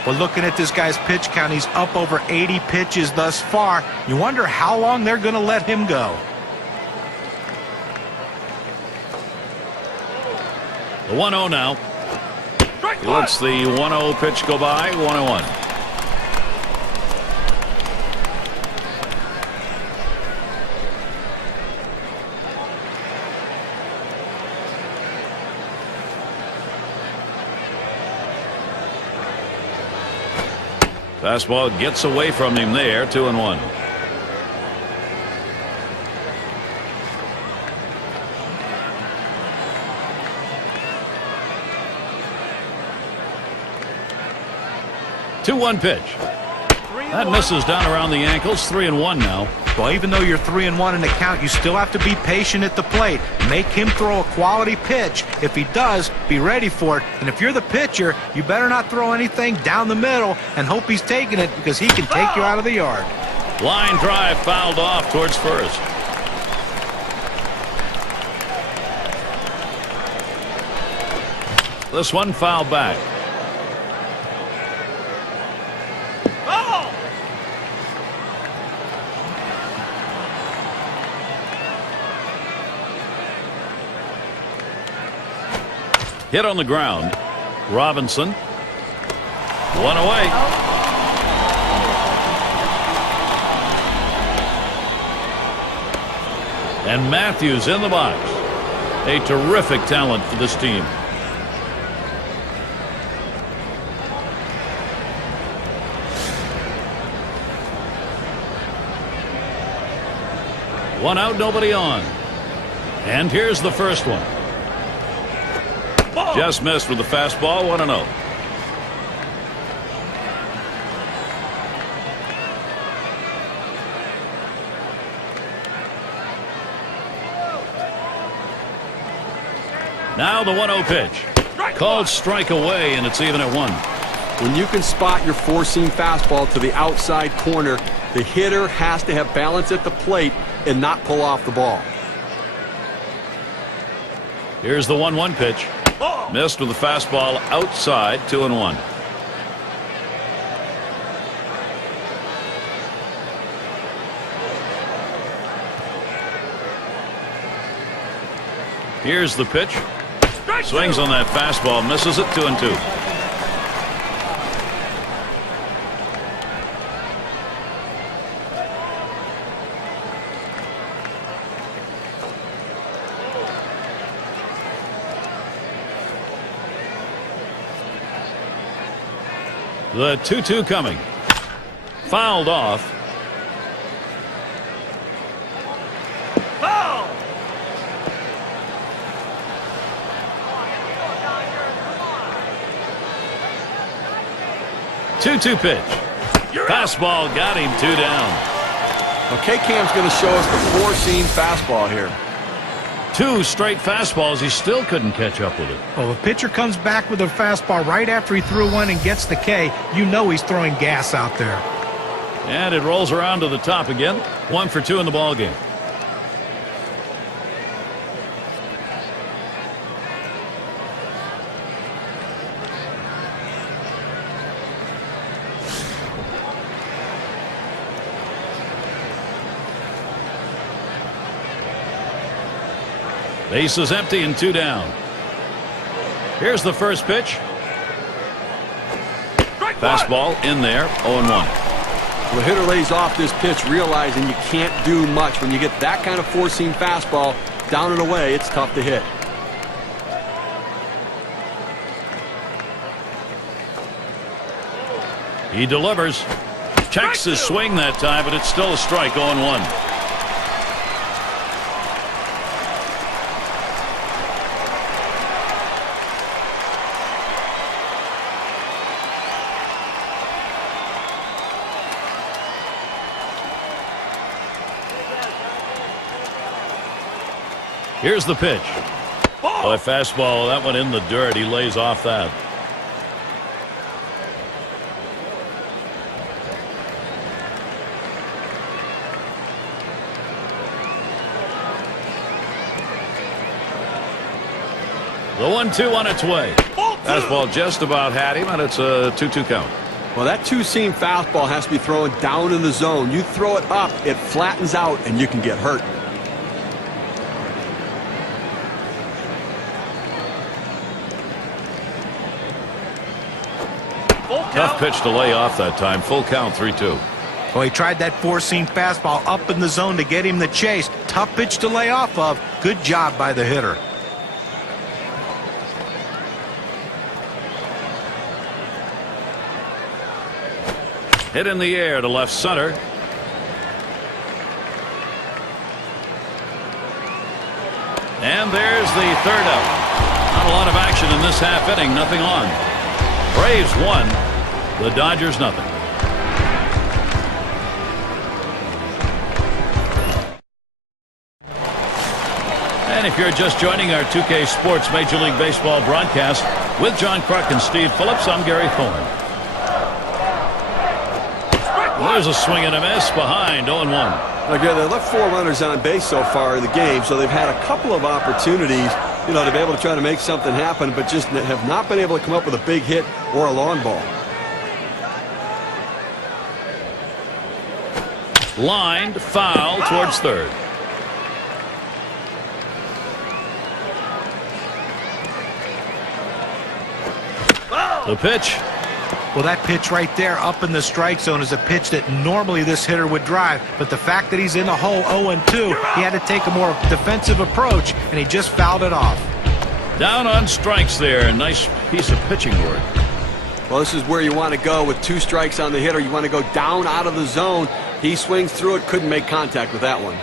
Well, looking at this guy's pitch count, he's up over 80 pitches thus far. You wonder how long they're going to let him go. The 1-0 now. He lets the 1-0 pitch go by. 1-1. Fastball gets away from him there. 2-1. Two-one pitch. That misses down around the ankles. 3-1 now. Well, even though you're 3-1 in the count, you still have to be patient at the plate. Make him throw a quality pitch. If he does, be ready for it. And if you're the pitcher, you better not throw anything down the middle and hope he's taking it, because he can take you out of the yard. Line drive fouled off towards first. This one fouled back. Hit on the ground. Robinson. One away. And Matthews in the box. A terrific talent for this team. One out, nobody on. And here's the first one. Just missed with the fastball. 1-0. Now the 1-0 pitch. Called strike away, and it's even at 1. When you can spot your four-seam fastball to the outside corner, the hitter has to have balance at the plate and not pull off the ball. Here's the 1-1 pitch. Missed with the fastball outside. 2-1. Here's the pitch. Swings on that fastball, misses it. 2-2. The 2-2 coming. Fouled off. Foul! 2-2 pitch. Fastball got him. 2 down. Okay, Cam's going to show us the four-seam fastball here. 2 straight fastballs. He still couldn't catch up with it. Well, the pitcher comes back with a fastball right after he threw one and gets the K. You know he's throwing gas out there. And it rolls around to the top again. 1 for 2 in the ball game. Base is empty and 2 down. Here's the first pitch. Fastball in there. 0-1. The hitter lays off this pitch, realizing you can't do much. When you get that kind of four-seam fastball down and away, it's tough to hit. He delivers. Checks his swing that time, but it's still a strike. 0-1. Here's the pitch. Boy, fastball, that one in the dirt. He lays off that. The 1-2 on its way. Fastball just about had him, and it's a 2-2 count. Well, that two-seam fastball has to be thrown down in the zone. You throw it up, it flattens out, and you can get hurt. Tough pitch to lay off that time. Full count, 3-2. Well, he tried that four-seam fastball up in the zone to get him the chase. Tough pitch to lay off of. Good job by the hitter. Hit in the air to left center. And there's the third out. Not a lot of action in this half inning. Nothing on. Braves 1. The Dodgers nothing. And if you're just joining our 2K Sports Major League Baseball broadcast with John Kruk and Steve Phillips, I'm Gary Thorne. There's a swing and a miss behind 0-1. Again, they left 4 runners on base so far in the game, so they've had a couple of opportunities, to be able to try to make something happen, but just have not been able to come up with a big hit or a long ball. Lined foul towards third. The pitch. Well, that pitch right there up in the strike zone is a pitch that normally this hitter would drive. But the fact that he's in the hole 0-2, he had to take a more defensive approach, and he just fouled it off. Down on strikes there. Nice piece of pitching work. Well, this is where you want to go with 2 strikes on the hitter. You want to go down out of the zone. He swings through it, couldn't make contact with that one.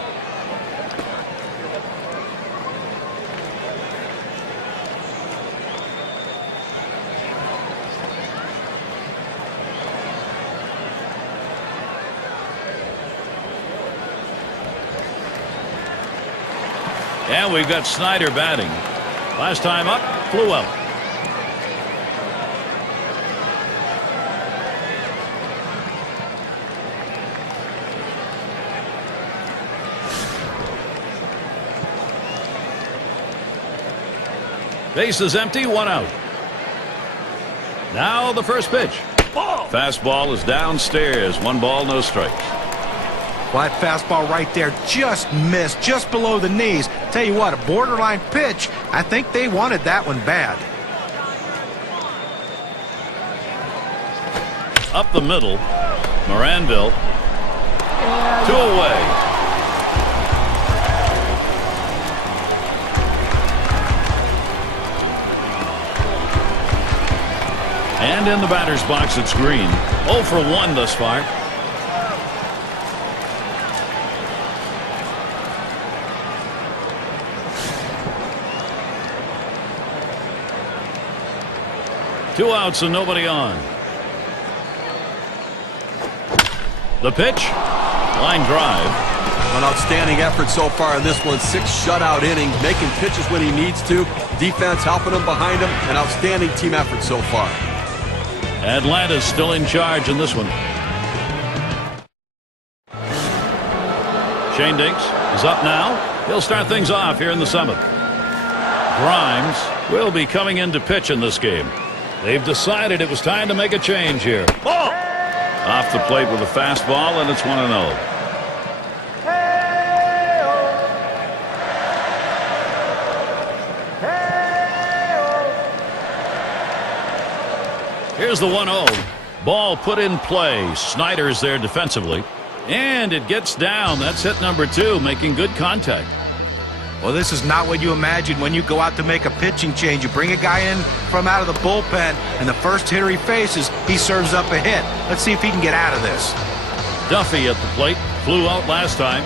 And we've got Snyder batting. Last time up, flew out. Base is empty, 1 out. Now the first pitch. Fastball is downstairs. 1 ball, no strikes. Well, that fastball right there just missed, just below the knees. Tell you what, a borderline pitch. I think they wanted that one bad. Up the middle. Moranville. 2 away. And in the batter's box, it's Green. 0 for 1 thus far. Two outs and nobody on. The pitch. Line drive. An outstanding effort so far in this one. 6 shutout innings, making pitches when he needs to. Defense helping him behind him. An outstanding team effort so far. Atlanta's still in charge in this one. Shane Dinks is up now. He'll start things off here in the 7th. Grimes will be coming in to pitch in this game. They've decided it was time to make a change here. Ball! Off the plate with a fastball, and it's 1-0. Here's the 1-0. Ball put in play. Snyder's there defensively. And it gets down. That's hit number 2, making good contact. Well, this is not what you imagine when you go out to make a pitching change. You bring a guy in from out of the bullpen, and the first hitter he faces, he serves up a hit. Let's see if he can get out of this. Duffy at the plate. Flew out last time.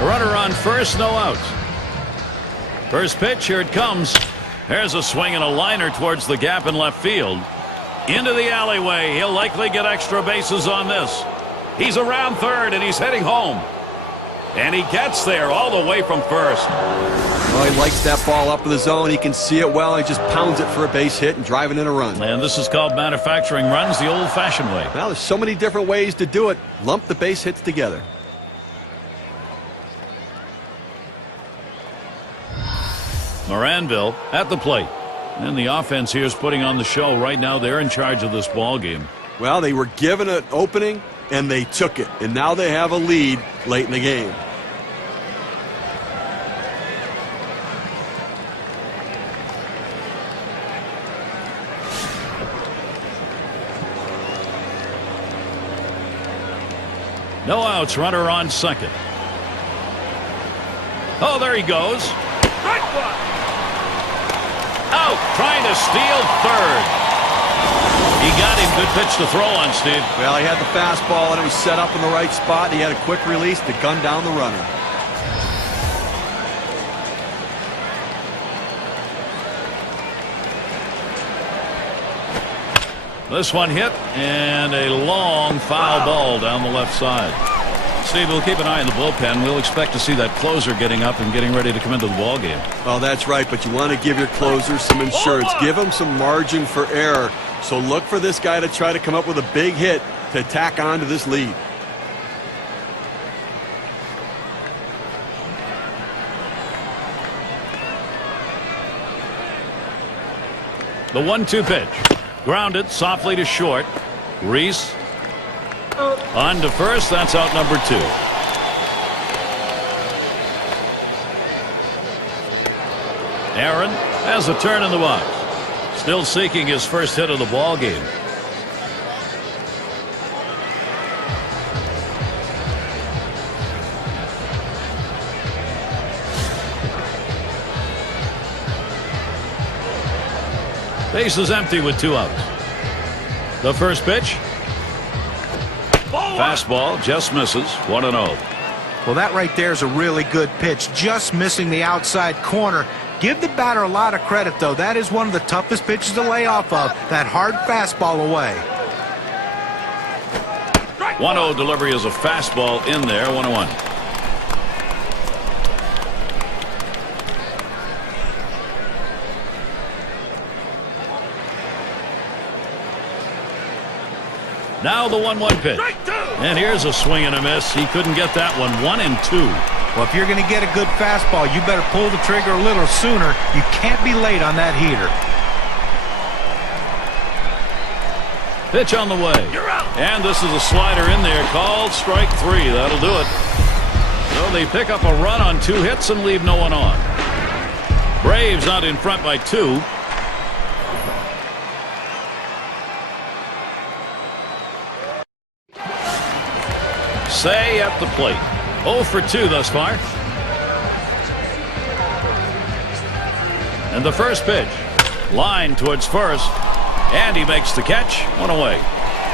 A runner on first, no outs. First pitch, here it comes. There's a swing and a liner towards the gap in left field. Into the alleyway. He'll likely get extra bases on this. He's around third, and he's heading home. And he gets there all the way from first. Well, he likes that ball up in the zone. He can see it well. He just pounds it for a base hit and driving in a run. And this is called manufacturing runs the old-fashioned way. Well, there's so many different ways to do it. Lump the base hits together. Moranville at the plate. And the offense here is putting on the show right now. They're in charge of this ball game. Well, they were given an opening, and they took it. And now they have a lead late in the game. No outs, runner on second. Oh, there he goes. Out, trying to steal third. He got him. Good pitch to throw on, Steve. Well, he had the fastball, and it was set up in the right spot. He had a quick release to gun down the runner. This one hit, and a long foul ball down the left side. Steve, we'll keep an eye on the bullpen. We'll expect to see that closer getting up and getting ready to come into the ball game. Well, that's right, but you want to give your closers some insurance. Give them some margin for error. So look for this guy to try to come up with a big hit to tack on to this lead. The 1-2 pitch. Grounded softly to short. Reese on to first. That's out number 2. Aaron has a turn in the box. Still seeking his first hit of the ball game. Base is empty with 2 outs. The first pitch. Fastball just misses. 1-0. Well, that right there is a really good pitch. Just missing the outside corner. Give the batter a lot of credit, though. That is one of the toughest pitches to lay off of. That hard fastball away. 1-0 delivery is a fastball in there. 1-1. Now the 1-1 pitch. And here's a swing and a miss. He couldn't get that one. 1-2. Well, if you're going to get a good fastball, you better pull the trigger a little sooner. You can't be late on that heater. Pitch on the way. And this is a slider in there called strike 3. That'll do it. So they pick up a run on 2 hits and leave no one on. Braves out in front by 2. Say at the plate. 0 for 2 thus far. And the first pitch. Line towards first. And he makes the catch. 1 away.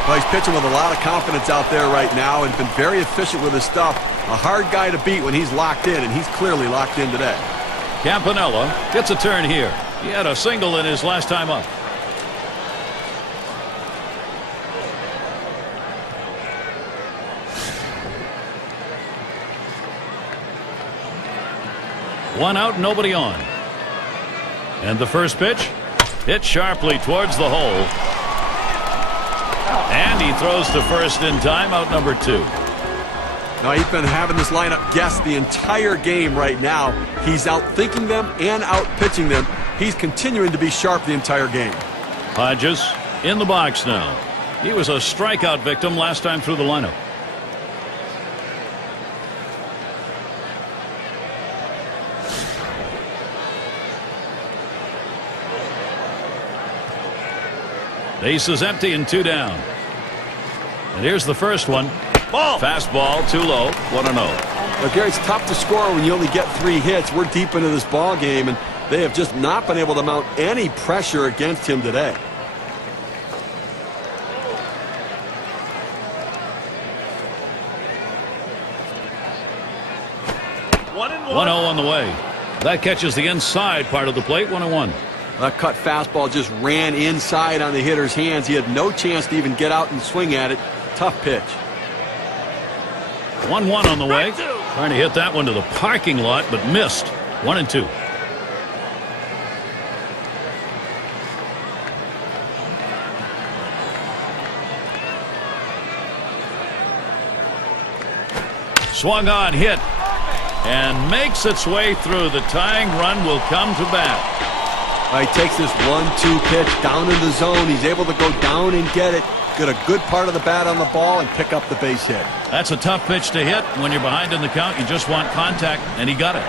Well, he's pitching with a lot of confidence out there right now and been very efficient with his stuff. A hard guy to beat when he's locked in, and he's clearly locked in today. Campanella gets a turn here. He had a single in his last time up. One out, nobody on. And the first pitch hit sharply towards the hole. And he throws to first in time, out number 2. Now, he's been having this lineup guess the entire game right now. He's out thinking them and out pitching them. He's continuing to be sharp the entire game. Hodges in the box now. He was a strikeout victim last time through the lineup. Base is empty and 2 down. And here's the first one. Ball. Fastball too low. 1-0. Well, Gary, it's tough to score when you only get 3 hits. We're deep into this ball game, and they have just not been able to mount any pressure against him today. One 1-0 on the way. That catches the inside part of the plate. 1-1. That cut fastball just ran inside on the hitter's hands. He had no chance to even get out and swing at it. Tough pitch. 1-1 on the way. Trying to hit that one to the parking lot, but missed. 1-2. Swung on, hit, and makes its way through. The tying run will come to bat. He takes this 1-2 pitch down in the zone. He's able to go down and get it. get a good part of the bat on the ball, and pick up the base hit. That's a tough pitch to hit. When you're behind in the count, you just want contact, and he got it.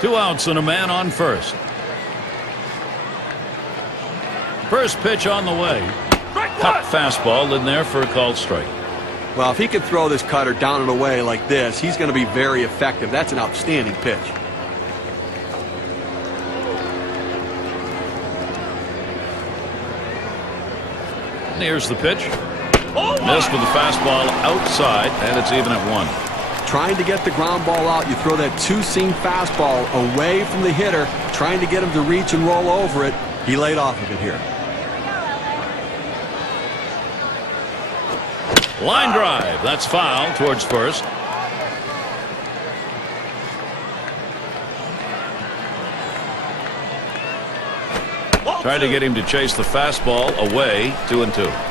Two outs and a man on first. First pitch on the way. Cut fastball in there for a called strike. Well, if he can throw this cutter down and away like this, he's going to be very effective. That's an outstanding pitch. And here's the pitch. Missed with the fastball outside, and it's even at 1. Trying to get the ground ball out, you throw that two-seam fastball away from the hitter, trying to get him to reach and roll over it. He laid off of it here. Line drive. That's foul towards first. Tried to get him to chase the fastball away. 2-2.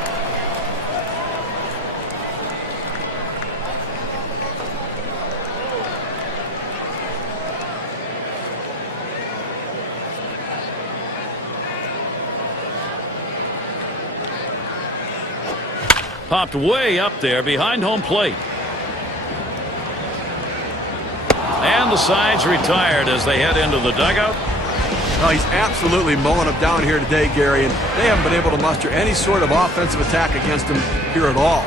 Popped way up there behind home plate. And the side's retired as they head into the dugout. Oh, he's absolutely mowing them down here today, Gary, and they haven't been able to muster any sort of offensive attack against him here at all.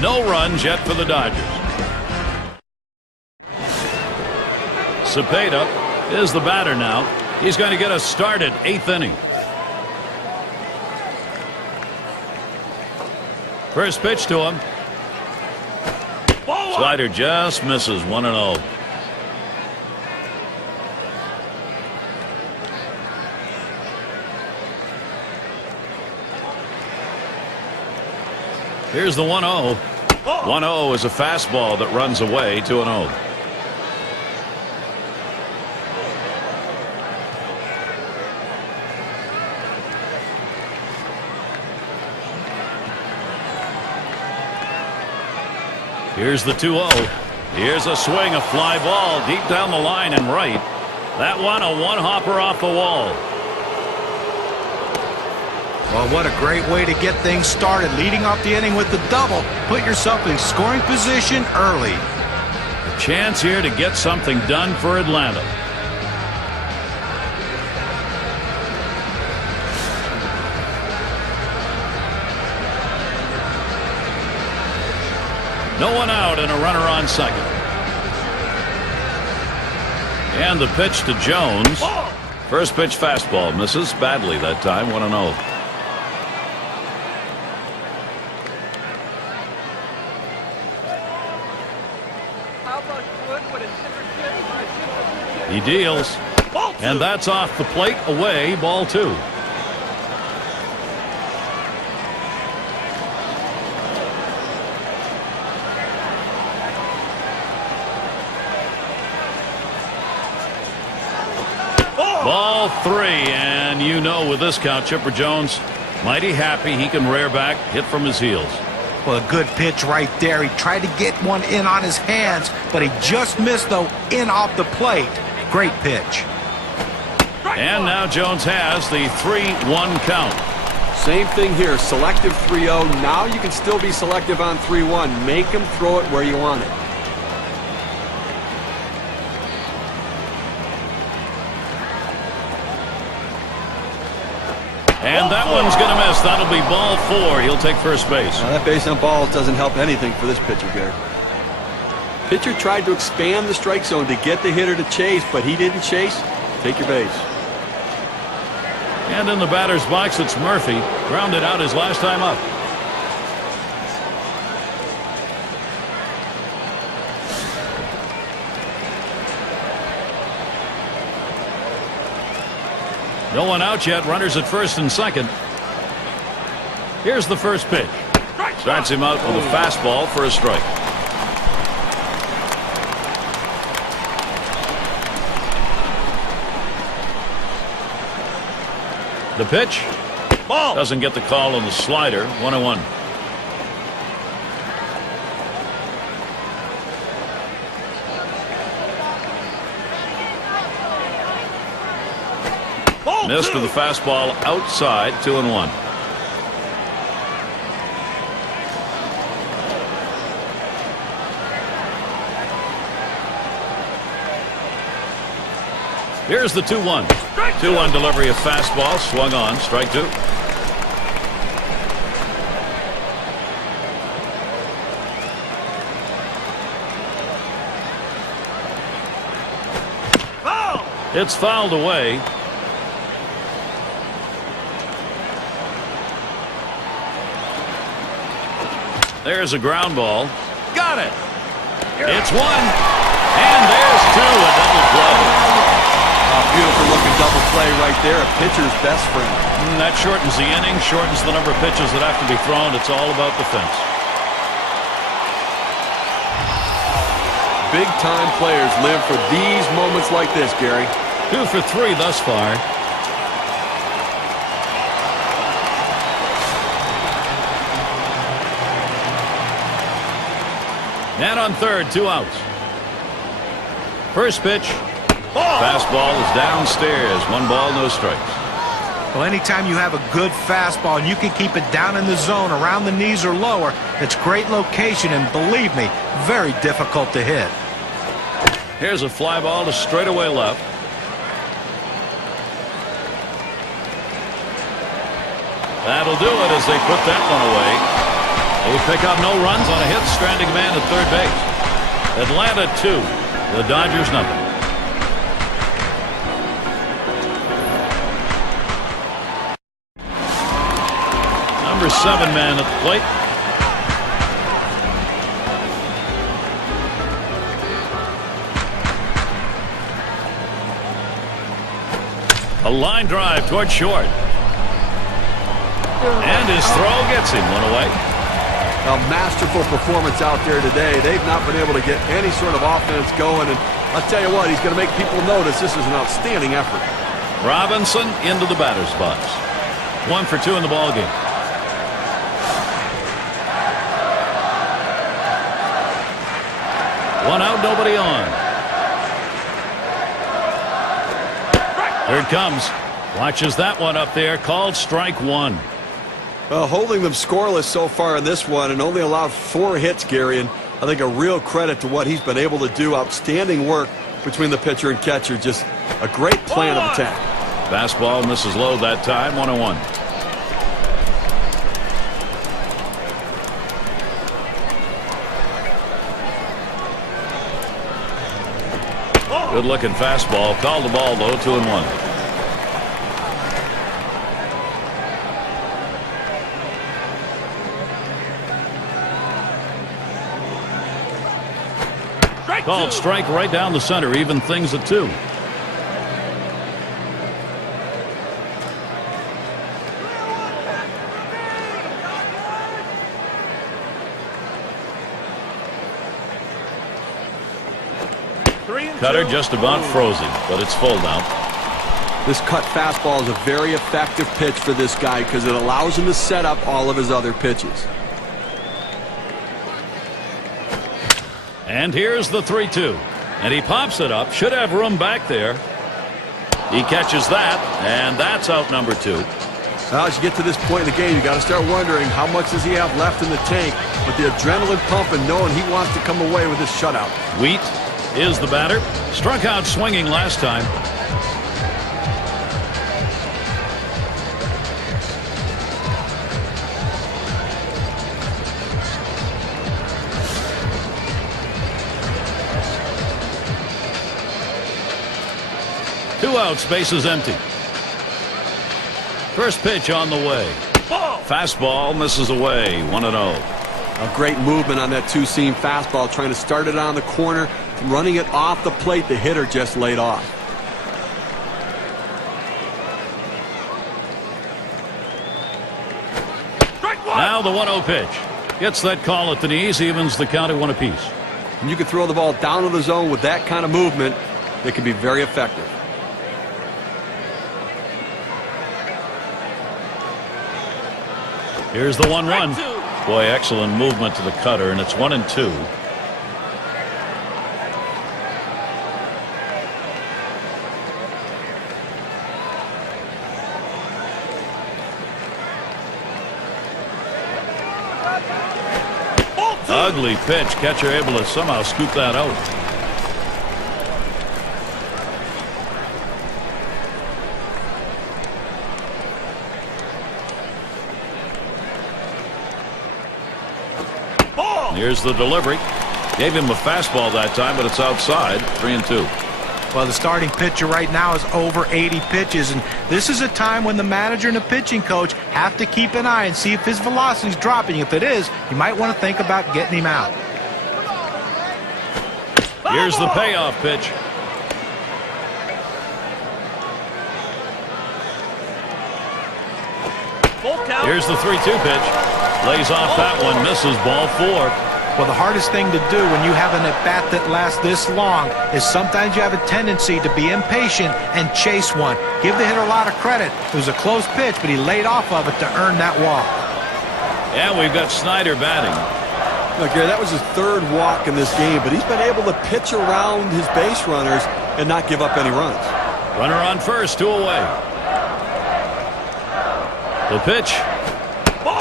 No runs yet for the Dodgers. Cepeda is the batter now. He's going to get us started, 8th inning. First pitch to him. Slider just misses. 1-0. Here's the 1-0. 1-0 is a fastball that runs away. 2-0. Here's the 2-0. Here's a swing, a fly ball deep down the line and right. That one, a one-hopper off the wall. Well, what a great way to get things started. Leading off the inning with the double. Put yourself in scoring position early. A chance here to get something done for Atlanta. No one out and a runner on second. And the pitch to Jones. First pitch fastball misses badly that time. 1-0. He deals. And that's off the plate. Away. Ball 2. Ball 3, and you know with this count, Chipper Jones mighty happy he can rear back, hit from his heels. Well, a good pitch right there. He tried to get one in on his hands, but he just missed, though, in off the plate. Great pitch. And now Jones has the 3-1 count. Same thing here, selective 3-0. Now you can still be selective on 3-1. Make him throw it where you want it. And that one's going to miss. That'll be ball 4. He'll take first base. Now that base on balls doesn't help anything for this pitcher, Gary. Pitcher tried to expand the strike zone to get the hitter to chase, but he didn't chase. Take your base. And in the batter's box, it's Murphy. Grounded out his last time up. No one out yet. Runners at first and second. Here's the first pitch. Starts him out with a fastball for a strike. The pitch. Ball. Doesn't get the call on the slider. 1-1. Missed with the fastball outside. 2-1. Here's the 2-1. 2-1 delivery of fastball. Swung on. Strike two. It's fouled away. There's a ground ball. Got it. It's one. And there's two. A double play. Beautiful looking double play right there. A pitcher's best friend. That shortens the inning, shortens the number of pitches that have to be thrown. It's all about defense. Big time players live for these moments like this, Gary. 2 for 3 thus far. And on third, 2 outs. First pitch. Fastball is downstairs. 1 ball, no strikes. Well, anytime you have a good fastball and you can keep it down in the zone around the knees or lower, it's great location and, believe me, very difficult to hit. Here's a fly ball to straightaway left. That'll do it as they put that one away. They pick up no runs on a hit, stranding man at third base. Atlanta 2, the Dodgers nothing. Number 7 man at the plate. A line drive toward short. And his throw gets him 1 away. A masterful performance out there today. They've not been able to get any sort of offense going. And I'll tell you what, he's going to make people notice this is an outstanding effort. Robinson into the batter's box. 1 for 2 in the ballgame. One out, nobody on. Here it comes. Watches that one up there. Called strike 1. Well, holding them scoreless so far in this one and only allowed 4 hits, Gary. And I think a real credit to what he's been able to do. Outstanding work between the pitcher and catcher. Just a great plan of attack. Fastball misses low that time. 1-1. Good looking fastball. Called the ball though. 2-1. Called strike right down the center. Even things at 2. Cutter just about frozen, but it's full now. This cut fastball is a very effective pitch for this guy because it allows him to set up all of his other pitches. And here's the 3-2. And he pops it up. Should have room back there. He catches that, and that's out number 2. Now, as you get to this point in the game, you got to start wondering how much does he have left in the tank with the adrenaline pumping, knowing he wants to come away with this shutout. Wheat is the batter. Struck out swinging last time. Two outs, bases empty. First pitch on the way. Fastball misses away. 1-0. A great movement on that two-seam fastball, trying to start it on the corner, running it off the plate. The hitter just laid off. Now the 1-0 pitch. Gets that call at the knees, evens the count at 1 apiece. And you can throw the ball down to the zone with that kind of movement. It can be very effective. Here's the 1-1. Boy, excellent movement to the cutter, and it's 1-2. Ugly pitch. Catcher able to somehow scoop that out. Here's the delivery. Gave him a fastball that time, but it's outside. 3-2. Well, the starting pitcher right now is over 80 pitches, and this is a time when the manager and the pitching coach have to keep an eye and see if his velocity is dropping. If it is, you might want to think about getting him out. Here's the payoff pitch. Here's the 3-2 pitch. Lays off that one, misses, ball 4. Well, the hardest thing to do when you have an at-bat that lasts this long is sometimes you have a tendency to be impatient and chase one. Give the hitter a lot of credit. It was a close pitch, but he laid off of it to earn that walk. And we've got Snyder batting. Look, Gary, that was his 3rd walk in this game, but he's been able to pitch around his base runners and not give up any runs. Runner on first, 2 away. The pitch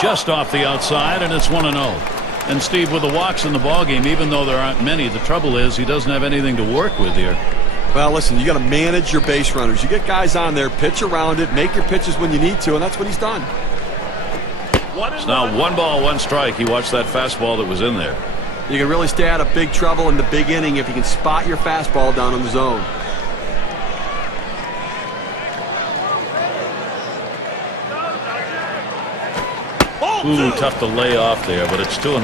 just off the outside, and it's 1-0. And Steve, with the walks in the ballgame, even though there aren't many, the trouble is he doesn't have anything to work with here. Well, listen, you got to manage your base runners. You get guys on there, pitch around it, make your pitches when you need to, and that's what he's done. It's now 1 ball, 1 strike. He watched that fastball that was in there. You can really stay out of big trouble in the big inning if you can spot your fastball down in the zone. Ooh, tough to lay off there, but it's 2-1.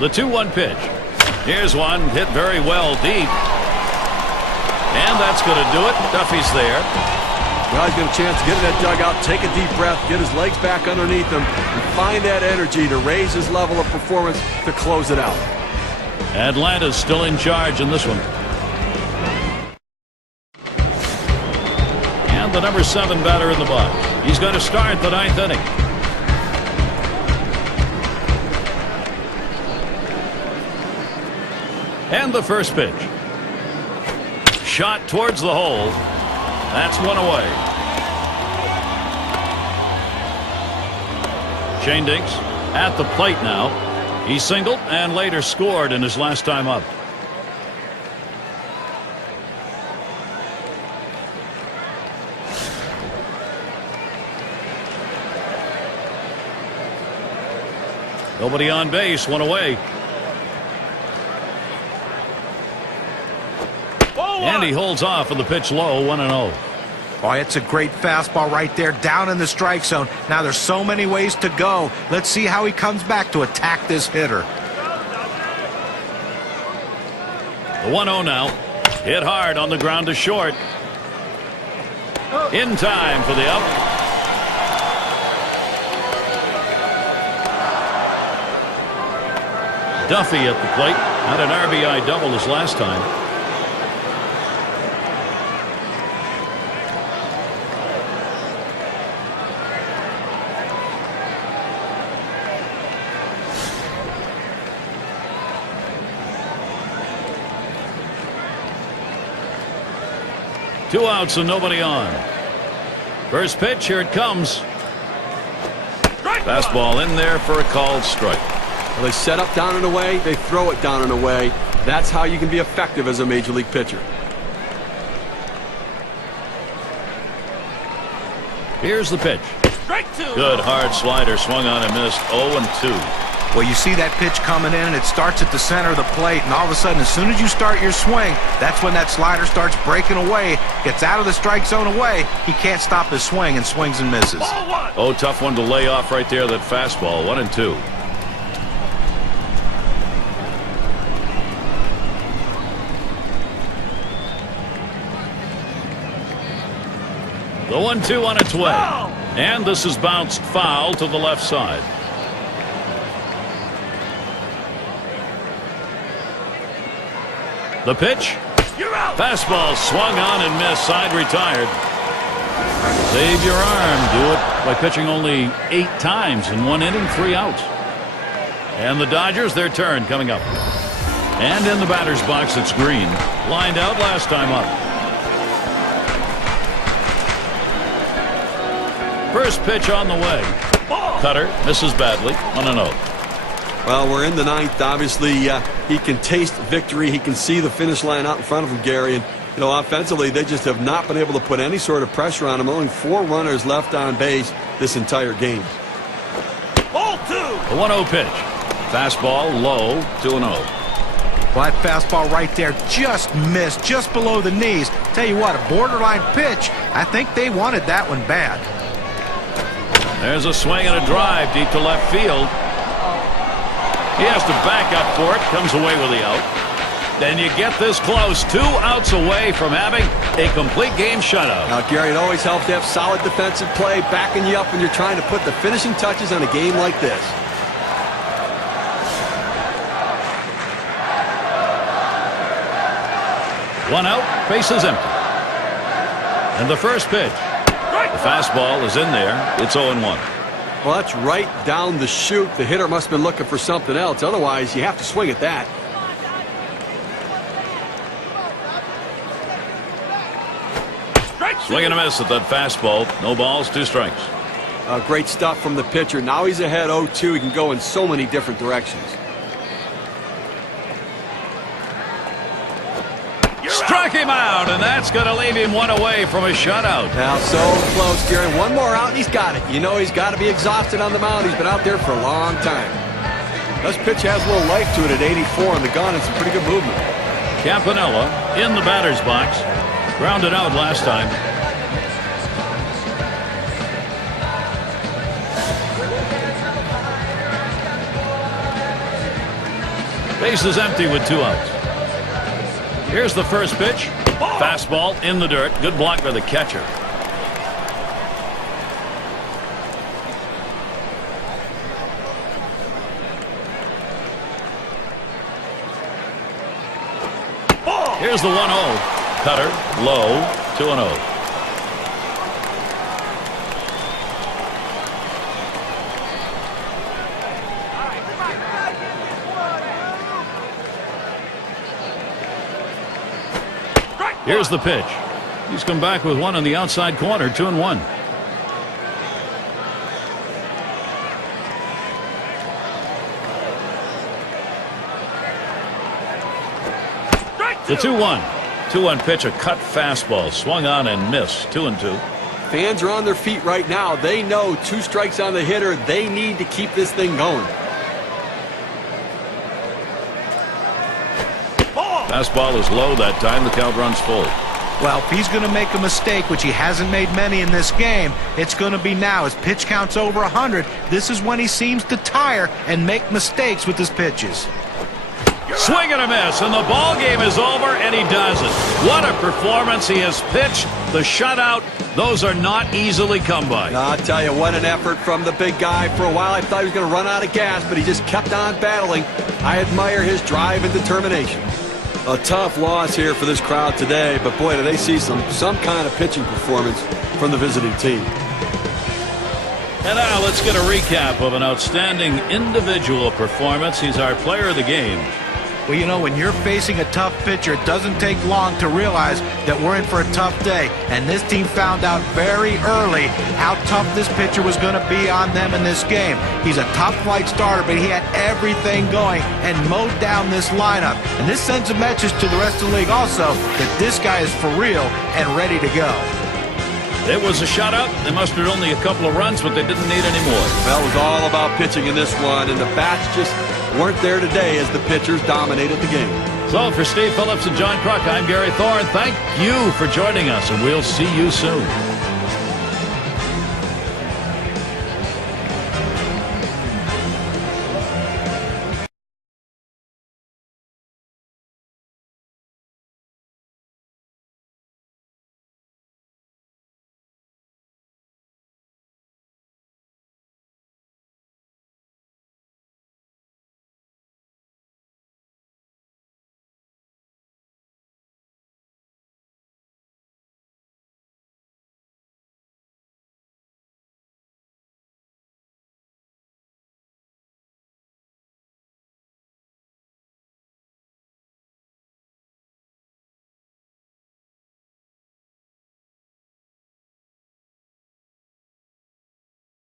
The 2-1 pitch. Here's one hit very well deep. And that's going to do it. Duffy's there. Well, he's got a chance to get in that dugout, take a deep breath, get his legs back underneath him, and find that energy to raise his level of performance to close it out. Atlanta's still in charge in this one. And the number 7 batter in the box. He's going to start the 9th inning. And the first pitch. Shot towards the hole. That's 1 away. Shane Dinks at the plate now. He singled and later scored in his last time up. Nobody on base, 1 away. And he holds off on the pitch low, 1-0. Oh, it's a great fastball right there down in the strike zone. Now there's so many ways to go. Let's see how he comes back to attack this hitter. The 1-0 now. Hit hard on the ground to short. In time for the out. Duffy at the plate. Had an RBI double his last time. Two outs and nobody on. First pitch, here it comes. Fastball in there for a called strike. Well, they set up down and away, they throw it down and away. That's how you can be effective as a major league pitcher. Here's the pitch. Good hard slider, swung on and missed. 0-2. Well, you see that pitch coming in, and it starts at the center of the plate, and all of a sudden, as soon as you start your swing, that's when that slider starts breaking away, gets out of the strike zone away. He can't stop his swing and swings and misses. Oh, tough one to lay off right there, that fastball. 1-2. The 1-2 on its way. And this is bounced foul to the left side. The pitch. Fastball swung on and missed. Side retired. Save your arm. Do it by pitching only 8 times in 1 inning, 3 outs. And the Dodgers, their turn coming up. And in the batter's box, it's Green. Lined out last time up. First pitch on the way. Cutter misses badly. 1-0. Well, we're in the ninth. Obviously, he can taste victory. He can see the finish line out in front of him, Gary. And, you know, offensively, they just have not been able to put any sort of pressure on him. Only 4 runners left on base this entire game. Ball 2. A 1-0 pitch. Fastball low. 2-0. Well, that fastball right there just missed, just below the knees. Tell you what, a borderline pitch. I think they wanted that one bad. There's a swing and a drive deep to left field. He has to back up for it. Comes away with the out. Then you get this close. 2 outs away from having a complete game shutout. Now, Gary, it always helps to have solid defensive play backing you up when you're trying to put the finishing touches on a game like this. One out, bases empty. And the first pitch. The fastball is in there. It's 0-1. Well, that's right down the chute. The hitter must have been looking for something else. Otherwise, you have to swing at that. Swing and a miss at that fastball. No balls, 2 strikes. Great stuff from the pitcher. Now he's ahead 0-2. He can go in so many different directions. Struck him out, and that's going to leave him 1 away from a shutout. Now, so close, Gary. 1 more out, and he's got it. You know he's got to be exhausted on the mound. He's been out there for a long time. This pitch has a little life to it at 84 on the gun, and some pretty good movement. Campanella in the batter's box. Grounded out last time. Base is empty with 2 outs. Here's the first pitch. Fastball in the dirt. Good block by the catcher. Here's the 1-0. Cutter low. 2-0. Here's the pitch. He's come back with one on the outside corner. 2-1. The 2-1. 2-1 pitch, a cut fastball. Swung on and missed. 2-2. Fans are on their feet right now. They know 2 strikes on the hitter. They need to keep this thing going. Fastball is low that time. The count runs full. Well, if he's going to make a mistake, which he hasn't made many in this game, it's going to be now. His pitch count's over 100. This is when he seems to tire and make mistakes with his pitches. Swing and a miss, and the ball game is over, and he does it. What a performance. He has pitched the shutout. Those are not easily come by. I'll tell you, what an effort from the big guy. For a while, I thought he was going to run out of gas, but he just kept on battling. I admire his drive and determination. A tough loss here for this crowd today, but boy, do they see some kind of pitching performance from the visiting team. And now let's get a recap of an outstanding individual performance. He's our player of the game. Well, you know, when you're facing a tough pitcher, it doesn't take long to realize that we're in for a tough day. And this team found out very early how tough this pitcher was going to be on them in this game. He's a top-flight starter, but he had everything going and mowed down this lineup. And this sends a message to the rest of the league also that this guy is for real and ready to go. It was a shutout. They mustered only a couple of runs, but they didn't need any more. Well, it was all about pitching in this one, and the bats just weren't there today as the pitchers dominated the game. So for Steve Phillips and John Kruk, I'm Gary Thorne. Thank you for joining us, and we'll see you soon.